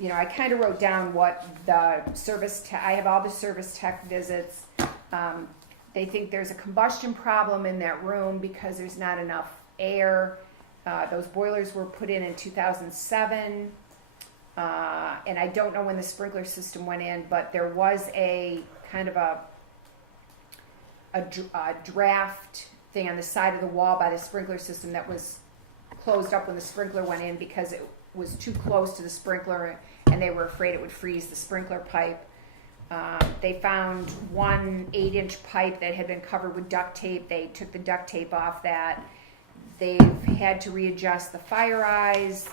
you know, I kind of wrote down what the I have all the service tech visits. They think there's a combustion problem in that room because there's not enough air. Those boilers were put in 2007. And I don't know when the sprinkler system went in, but there was a kind of a draft thing on the side of the wall by the sprinkler system that was closed up when the sprinkler went in because it was too close to the sprinkler and they were afraid it would freeze the sprinkler pipe. They found one 8-inch pipe that had been covered with duct tape. They took the duct tape off that. They've had to readjust the fire eyes.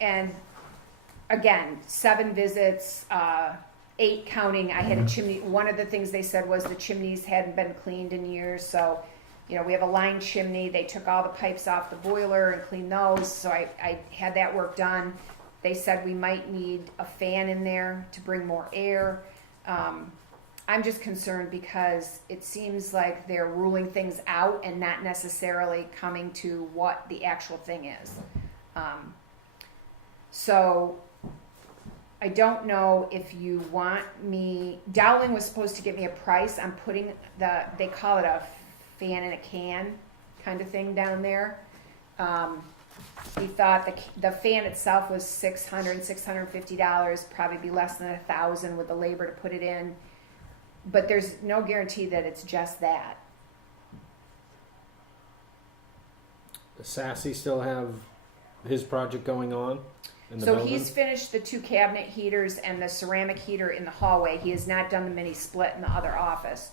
And again, 7 visits, 8 counting. I had a chimney. One of the things they said was the chimneys hadn't been cleaned in years. So, we have a line chimney. They took all the pipes off the boiler and cleaned those. So I had that work done. They said we might need a fan in there to bring more air. I'm just concerned because it seems like they're ruling things out and not necessarily coming to what the actual thing is. So I don't know if you want me. Dowling was supposed to give me a price on putting they call it a fan in a can kind of thing down there. He thought the fan itself was $650, probably be less than $1,000 with the labor to put it in. But there's no guarantee that it's just that. Does Sassy still have his project going on in the So building? he's finished the 2 cabinet heaters and the ceramic heater in the hallway. He has not done the mini split in the other office.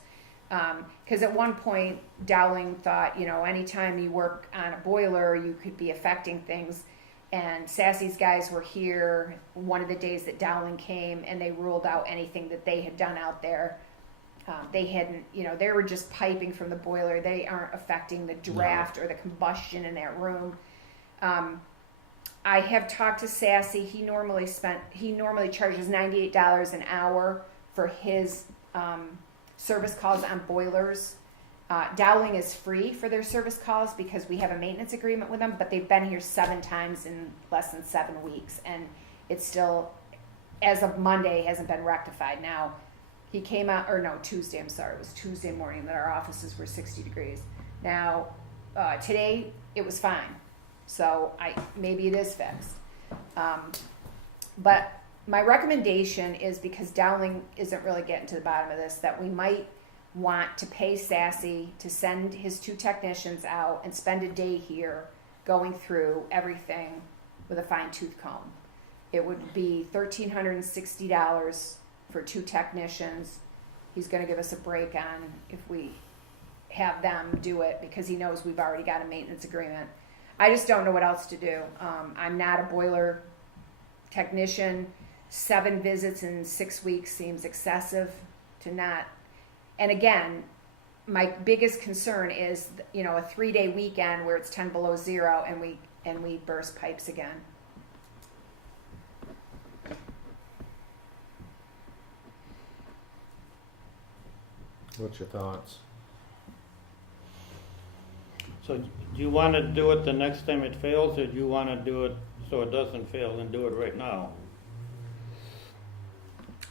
Because at one point, Dowling thought, anytime you work on a boiler, you could be affecting things. And Sassy's guys were here one of the days that Dowling came, and they ruled out anything that they had done out there. They hadn't, they were just piping from the boiler. They aren't affecting the draft or the combustion in that room. I have talked to Sassy. He normally charges $98 an hour for his service calls on boilers. Dowling is free for their service calls because we have a maintenance agreement with them, but they've been here 7 times in less than 7 weeks, and it's still, as of Monday, hasn't been rectified. Now, he came out, Tuesday, I'm sorry, it was Tuesday morning that our offices were 60 degrees. Now, today, it was fine. So maybe it is fixed. But my recommendation is, because Dowling isn't really getting to the bottom of this, that we might want to pay Sassy to send his 2 technicians out and spend a day here going through everything with a fine-tooth comb. It would be $1,360 for 2 technicians. He's going to give us a break on if we have them do it because he knows we've already got a maintenance agreement. I just don't know what else to do. I'm not a boiler technician. 7 visits in 6 weeks seems excessive to not. And again, my biggest concern is, a 3-day weekend where it's 10 below 0 and we burst pipes again. What's your thoughts? So do you want to do it the next time it fails, or do you want to do it so it doesn't fail and do it right now?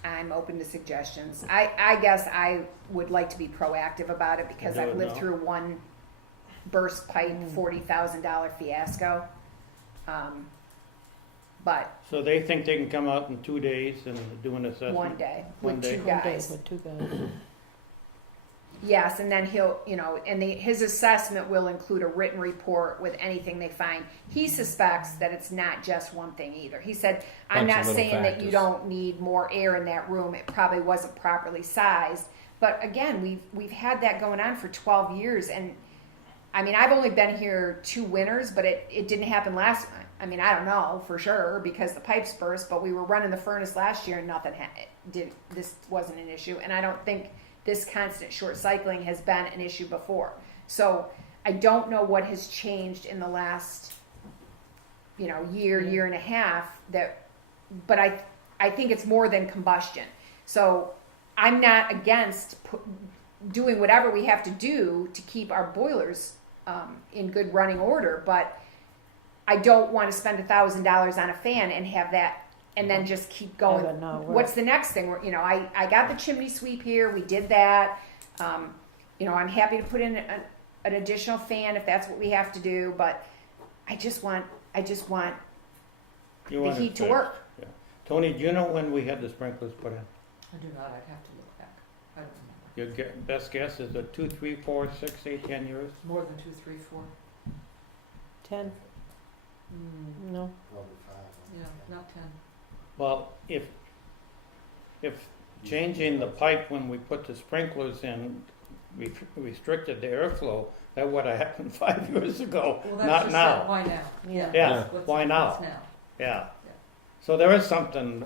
I'm open to suggestions. I guess I would like to be proactive about it because I've lived through one burst pipe $40,000 fiasco. But So they think they can come out in 2 days and do an assessment? one day One with day. 2 1 day guys. with 2 guys. Yes, and then he'll, his assessment will include a written report with anything they find. He suspects that it's not just one thing either. He said, I'm Bunch not of little saying that you factors. don't need more air in that room. It probably wasn't properly sized. But again, we've had that going on for 12 years. And I've only been here 2 winters, but it didn't happen last time. I don't know for sure because the pipes burst, but we were running the furnace last year and nothing this wasn't an issue. And I don't think this constant short cycling has been an issue before. So I don't know what has changed in the last, year and a half but I think it's more than combustion. So I'm not against doing whatever we have to do to keep our boilers in good running order, but I don't want to spend $1,000 on a fan and have that and then just keep going. Have it not work. What's the next thing? I got the chimney sweep here. We did that. I'm happy to put in an additional fan if that's what we have to do, but I just want I just want You the want it heat to fixed. work. Tony, do you know when we had the sprinklers put in? I do not, I'd have to look back. I don't remember. Your best guess is it 2, 3, 4, 6, 8, 10 years? More than 2, 3, 4. 10, no. Probably 5. Yeah, not 10. Well, if changing the pipe when we put the sprinklers in restricted the airflow, that would have happened 5 years ago, Well, that's not just now. that. Why now? Yeah. Yeah, What's- why now? what's now? Yeah. So there is something,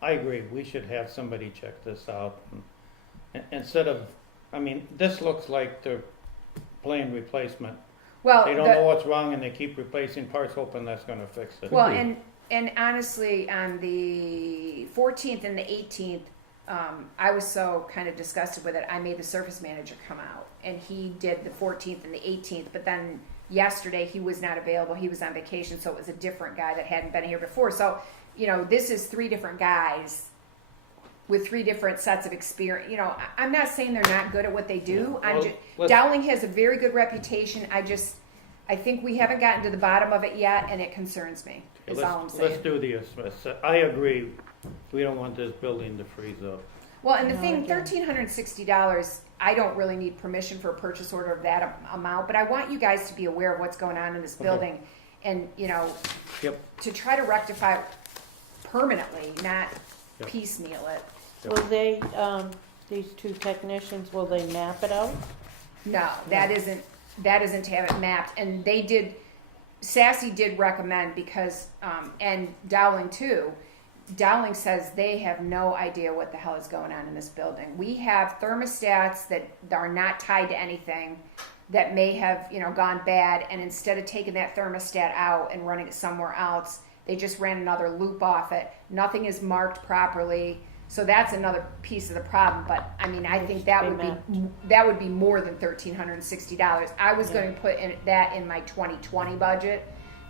I agree, we should have somebody check this out. Instead of, I mean, this looks like they're playing replacement. Well, They don't know what's wrong and they keep replacing parts hoping that's gonna fix it. well, and honestly, on the 14th and the 18th, I was so kind of disgusted with it. I made the service manager come out, and he did the 14th and the 18th. But then yesterday he was not available. He was on vacation, so it was a different guy that hadn't been here before. So, this is 3 different guys with 3 different sets of experience. I'm not saying they're not good at what they do. Well, let's- Dowling has a very good reputation. I think we haven't gotten to the bottom of it yet, and it concerns me. Is all I'm Let's saying. do the assessment. I agree, we don't want this building to freeze up. Well, and the No, thing, again. $1,360, I don't really need permission for a purchase order of that amount, but I want you guys to be aware of what's going on in this Okay. building, and, Yep. to try to rectify it permanently, not Yep. piecemeal it. Yep. Will they, these 2 technicians, will they map it out? No, that isn't to have it mapped, and Sassy did recommend because, and Dowling too, Dowling says they have no idea what the hell is going on in this building. We have thermostats that are not tied to anything that may have, gone bad, and instead of taking that thermostat out and running it somewhere else, they just ran another loop off it. Nothing is marked properly. So that's another piece of the problem, but I mean, I think that would be more than $1,360. I was going to put that in my 2020 budget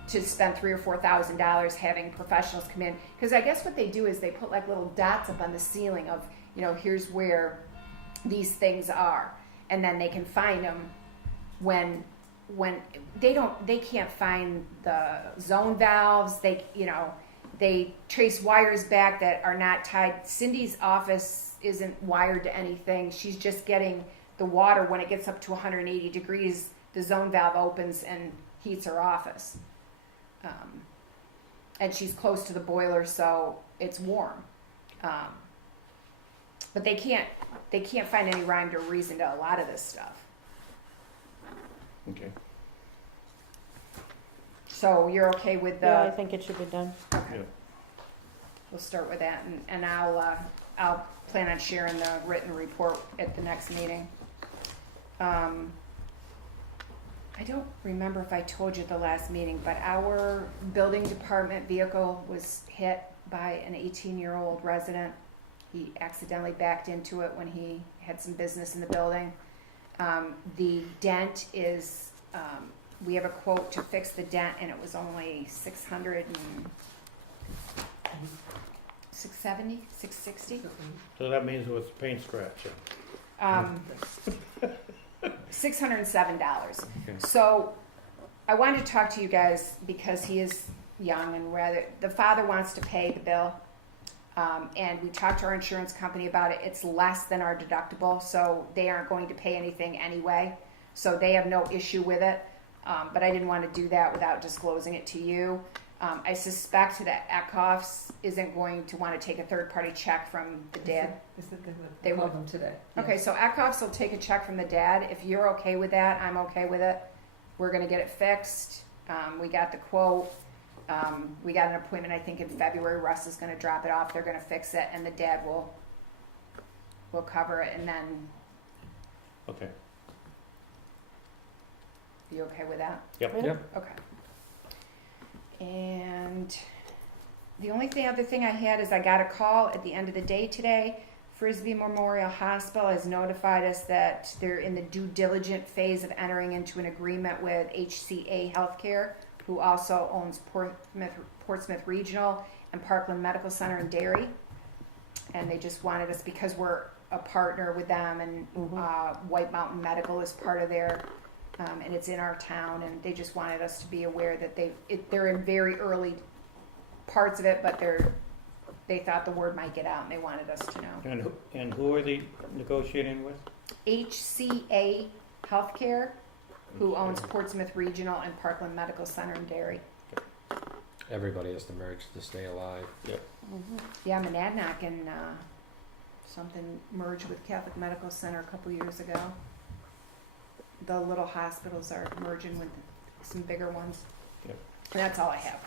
to spend $3,000 or $4,000 having professionals come in, because I guess what they do is they put like little dots up on the ceiling of, here's where these things are, and then they can find them when they can't find the zone valves. They trace wires back that are not tied. Cindy's office isn't wired to anything. She's just getting the water when it gets up to 180 degrees. The zone valve opens and heats her office. And she's close to the boiler, so it's warm. But they can't find any rhyme or reason to a lot of this stuff. Okay. So you're okay with the? Yeah, I think it should be done. Yeah. We'll start with that, and I'll plan on sharing the written report at the next meeting. I don't remember if I told you at the last meeting, but our building department vehicle was hit by an 18-year-old resident. He accidentally backed into it when he had some business in the building. The dent is, we have a quote to fix the dent, and it was only $660. So that means it was paint scratch. $607. Okay. So I wanted to talk to you guys because he is young and the father wants to pay the bill. And we talked to our insurance company about it. It's less than our deductible, so they aren't going to pay anything anyway. So they have no issue with it. But I didn't want to do that without disclosing it to you. I suspect that Eckhoffs isn't going to want to take a third-party check from the dad. They called them today. Okay, so Eckhoffs will take a check from the dad. If you're okay with that, I'm okay with it. We're gonna get it fixed. We got the quote. We got an appointment, I think, in February. Russ is gonna drop it off. They're gonna fix it, and the dad will cover it, and then, Okay. you okay with that? Yep. Okay. And the only other thing I had is I got a call at the end of the day today. Frisbee Memorial Hospital has notified us that they're in the due diligent phase of entering into an agreement with HCA Healthcare, who also owns Portsmouth Regional and Parkland Medical Center in Derry. And they just wanted us, because we're a partner with them, and White Mountain Medical is part of their and it's in our town, and they just wanted us to be aware that they're in very early parts of it, but they thought the word might get out, and they wanted us to know. And who are they negotiating with? HCA Healthcare, who owns Portsmouth Regional and Parkland Medical Center in Derry. Everybody has to merge to stay alive. Yeah, Monadnock and something merged with Catholic Medical Center a couple years ago. The little hospitals are merging with some bigger ones. Yep. And that's all I have.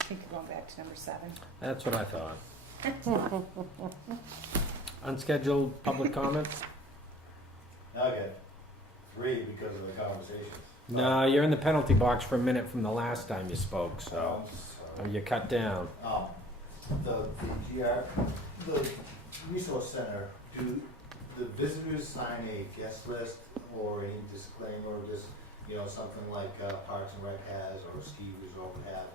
I think we're going back to number 7. That's what I thought. Unscheduled public comments? Okay, 3 because of the conversations. No, you're in the penalty box for a minute from the last time you spoke, so So, you cut down. the resource center, do the visitors sign a guest list or any disclaimer, just, something like Parks and Rec has or ski resort would have?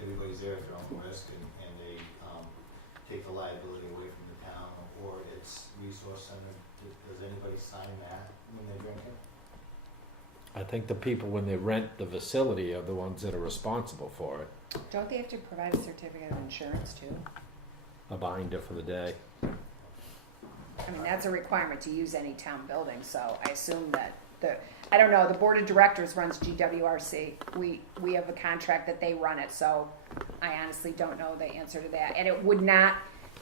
Everybody's there at their own risk and they take the liability away from the town or its resource center. Does anybody sign that when they're drinking? I think the people, when they rent the facility, are the ones that are responsible for it. Don't they have to provide a certificate of insurance too? A binder for the day. I mean, that's a requirement to use any town building, so I assume that I don't know, the board of directors runs GWRC. We have a contract that they run it, so I honestly don't know the answer to that. And it would not,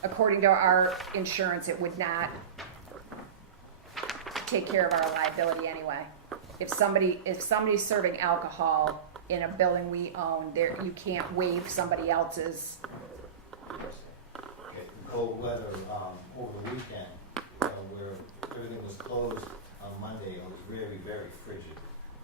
according to our insurance, it would not take care of our liability anyway. If somebody's serving alcohol in a building we own, you can't waive somebody else's. Okay, cold weather, over the weekend, where everything was closed on Monday, it was very, very frigid.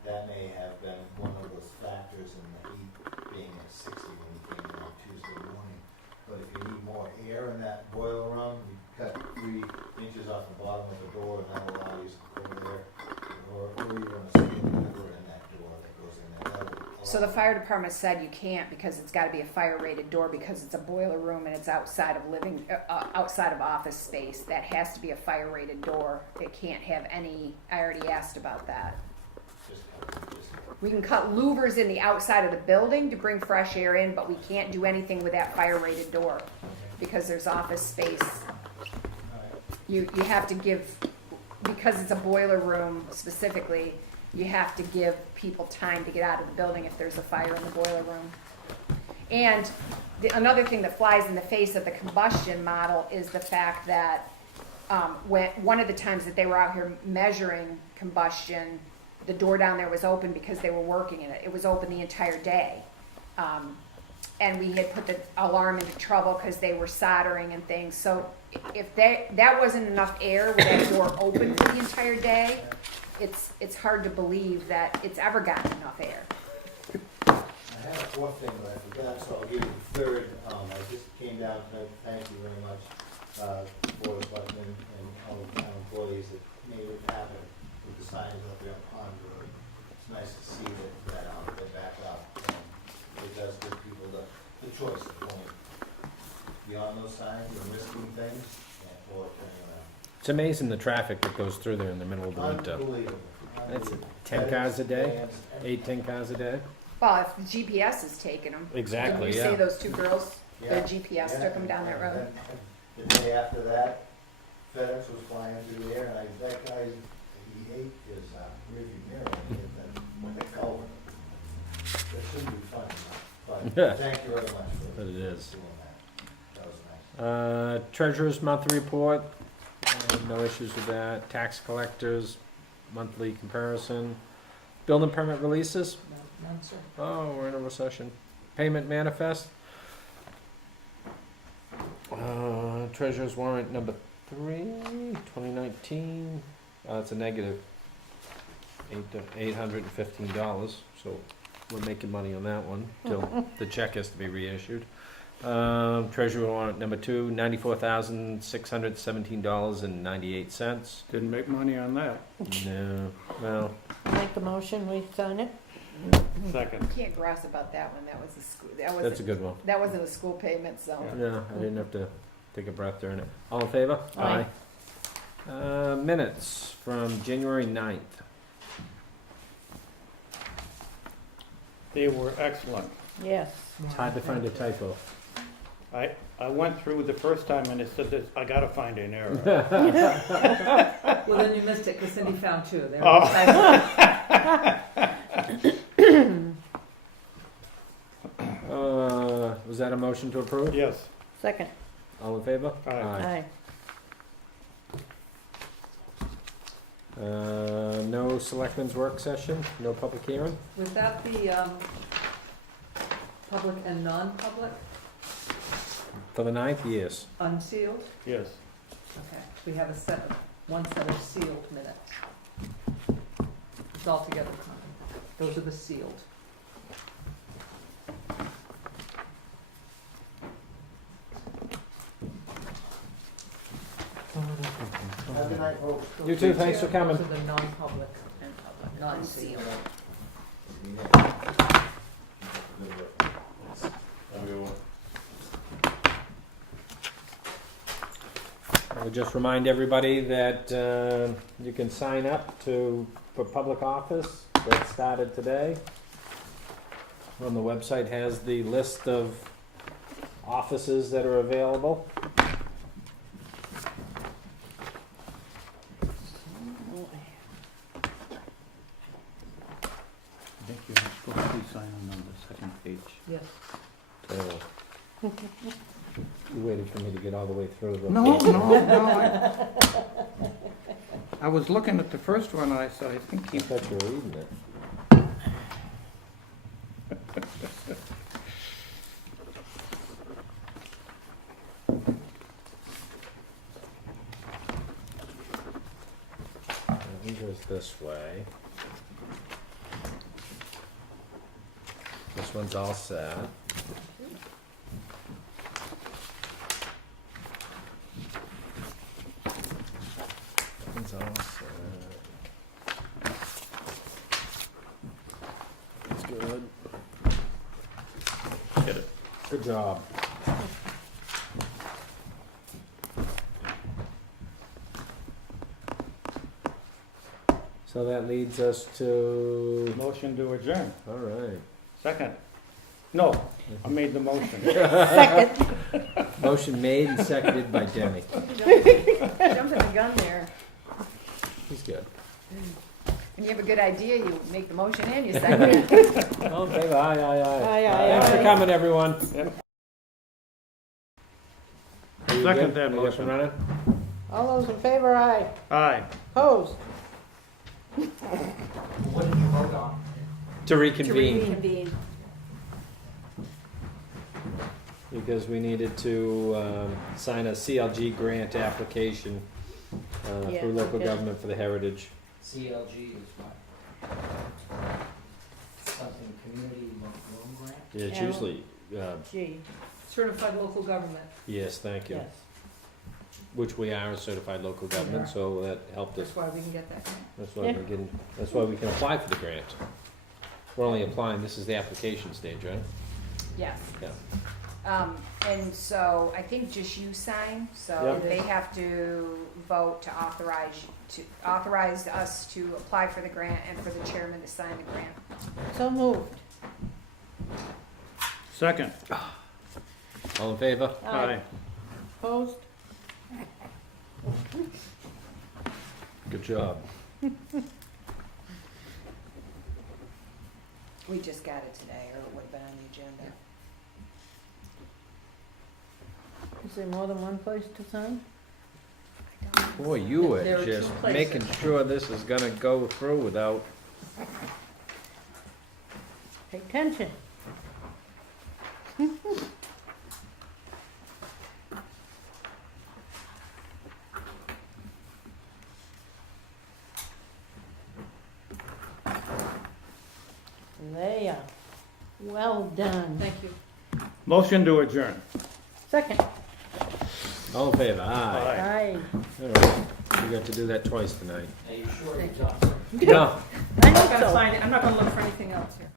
That may have been one of those factors in the heat being at 60 when you came in on Tuesday morning. But if you need more air in that boiler room, you cut 3 inches off the bottom of the door and that'll allow you some cold air. Or you're gonna see a lever in that door that goes in there. That will allow- So the fire department said you can't because it's gotta be a fire rated door because it's a boiler room and it's outside of office space. That has to be a fire rated door. It can't have any, I already asked about that. Just We can cut louvers in the outside of the building to bring fresh air in, but we can't do anything with that fire rated door because there's office space. You have to give, because it's a boiler room specifically, you have to give people time to get out of the building if there's a fire in the boiler room. And another thing that flies in the face of the combustion model is the fact that one of the times that they were out here measuring combustion, the door down there was open because they were working in it. It was open the entire day. And we had put the alarm into trouble because they were soldering and things. So if that wasn't enough air with that door open for the entire day, it's hard to believe that it's ever gotten enough air. I had a 4th thing, but I forgot, so I'll give you the 3rd. I just came down tonight, thank you very much, Board of Selectmen and all the town employees that made it happen with the signs up there on Pond Road. It's nice to see that they're back up. And it does give people the choice of going beyond those signs and risking things or turning around. It's amazing the traffic that goes through there in the middle of the winter. Unbelievable. That's Unbelievable. 10 cars a day? Vans, 8, 10 cars a day? Well, if the GPS is taking them. Exactly, Didn't you yeah. see those 2 girls? Their Yeah. GPS Yeah. took them down that And road. then the day after that, FedEx was flying through the air, and that guy, he ate his rearview mirror and hit the culvert. That shouldn't be fun, but thank you very much for But it doing is. that. That was nice. Treasurer's monthly report, no issues with that. Tax collectors, monthly comparison. Building permit releases, None, sir. oh, we're in a recession. Payment manifest. Treasurer's warrant number 3, 2019, it's a negative $815, so we're making money on that one till the check has to be reissued. Treasurer warrant number 2, $94,617.98. Didn't make money on that. No, well, Make a motion, we sign it? Second. Can't grouse about that one, that was a school, that's a good one. that wasn't a school payment, so. Yeah, I didn't have to take a breath during it. All in favor? Aye. Minutes from January 9th. They were excellent. Yes. It's hard to find a typo. I went through the first time and it said this, I gotta find an error. Well, then you missed it, because Cindy found 2. They were Oh. Was that a motion to approve? Yes. Second. All in favor? Aye. No selectmen's work session, no public hearing? Was that the public and non-public For the 9th, yes. unsealed? Yes. Okay, we have one set of sealed minutes. It's all together, Connie. Those are the sealed. Have a good night, folks. You too, thanks for coming. Those are the non-public and public, non-sealed. I would just remind everybody that you can sign up for public office. That started today. On the website has the list of offices that are available. I think you're supposed to be signing on the second page. Yes. Oh. You waited for me to get all the way through. the- No. I was looking at the first one and I said, I think I he, thought you were reading it. He goes this way. This one's all set. That one's all set. That's good. get it. Good job. So that leads us to, Motion to adjourn. all right. Second. No, I made the motion. Second. Motion made and seconded by Denny. Jumping the gun there. He's good. When you have a good idea, you make the motion and you second it. All in favor? Aye, aye, aye. Aye, aye, Thanks for aye. coming, everyone. Are you Second good? that Are you up and motion. running? All those in favor, aye. Aye. Opposed? What did you vote on? To reconvene, Reconvene. because we needed to sign a CLG grant application Yeah, through local okay. government for the heritage. CLG is what? Something community loan grant? Yeah, it's Yeah. usually, Gee, Certified local government. yes, thank you. yes. Which we are a certified local government, so that helped us. That's why we can get that. That's why Yeah. that's why we can apply for the grant. We're only applying, this is the application stage, right? Yes. Yeah. And so I think just you sign, so Yep. they have to vote to authorize us to apply for the grant and for the chairman to sign the grant. So moved. Second. All in favor? Aye. Opposed? Good job. We just got it today, or it would have been on the agenda. Is there more than one place to sign? Boy, you were There are just two places. making sure this is gonna go through without, Pay attention. There. Well done. Thank you. Motion to adjourn. Second. All in favor? Aye. Aye. Aye. All right, we got to do that twice tonight. Are you sure Thank it's done? No, I I'm not hope gonna so. sign it, I'm not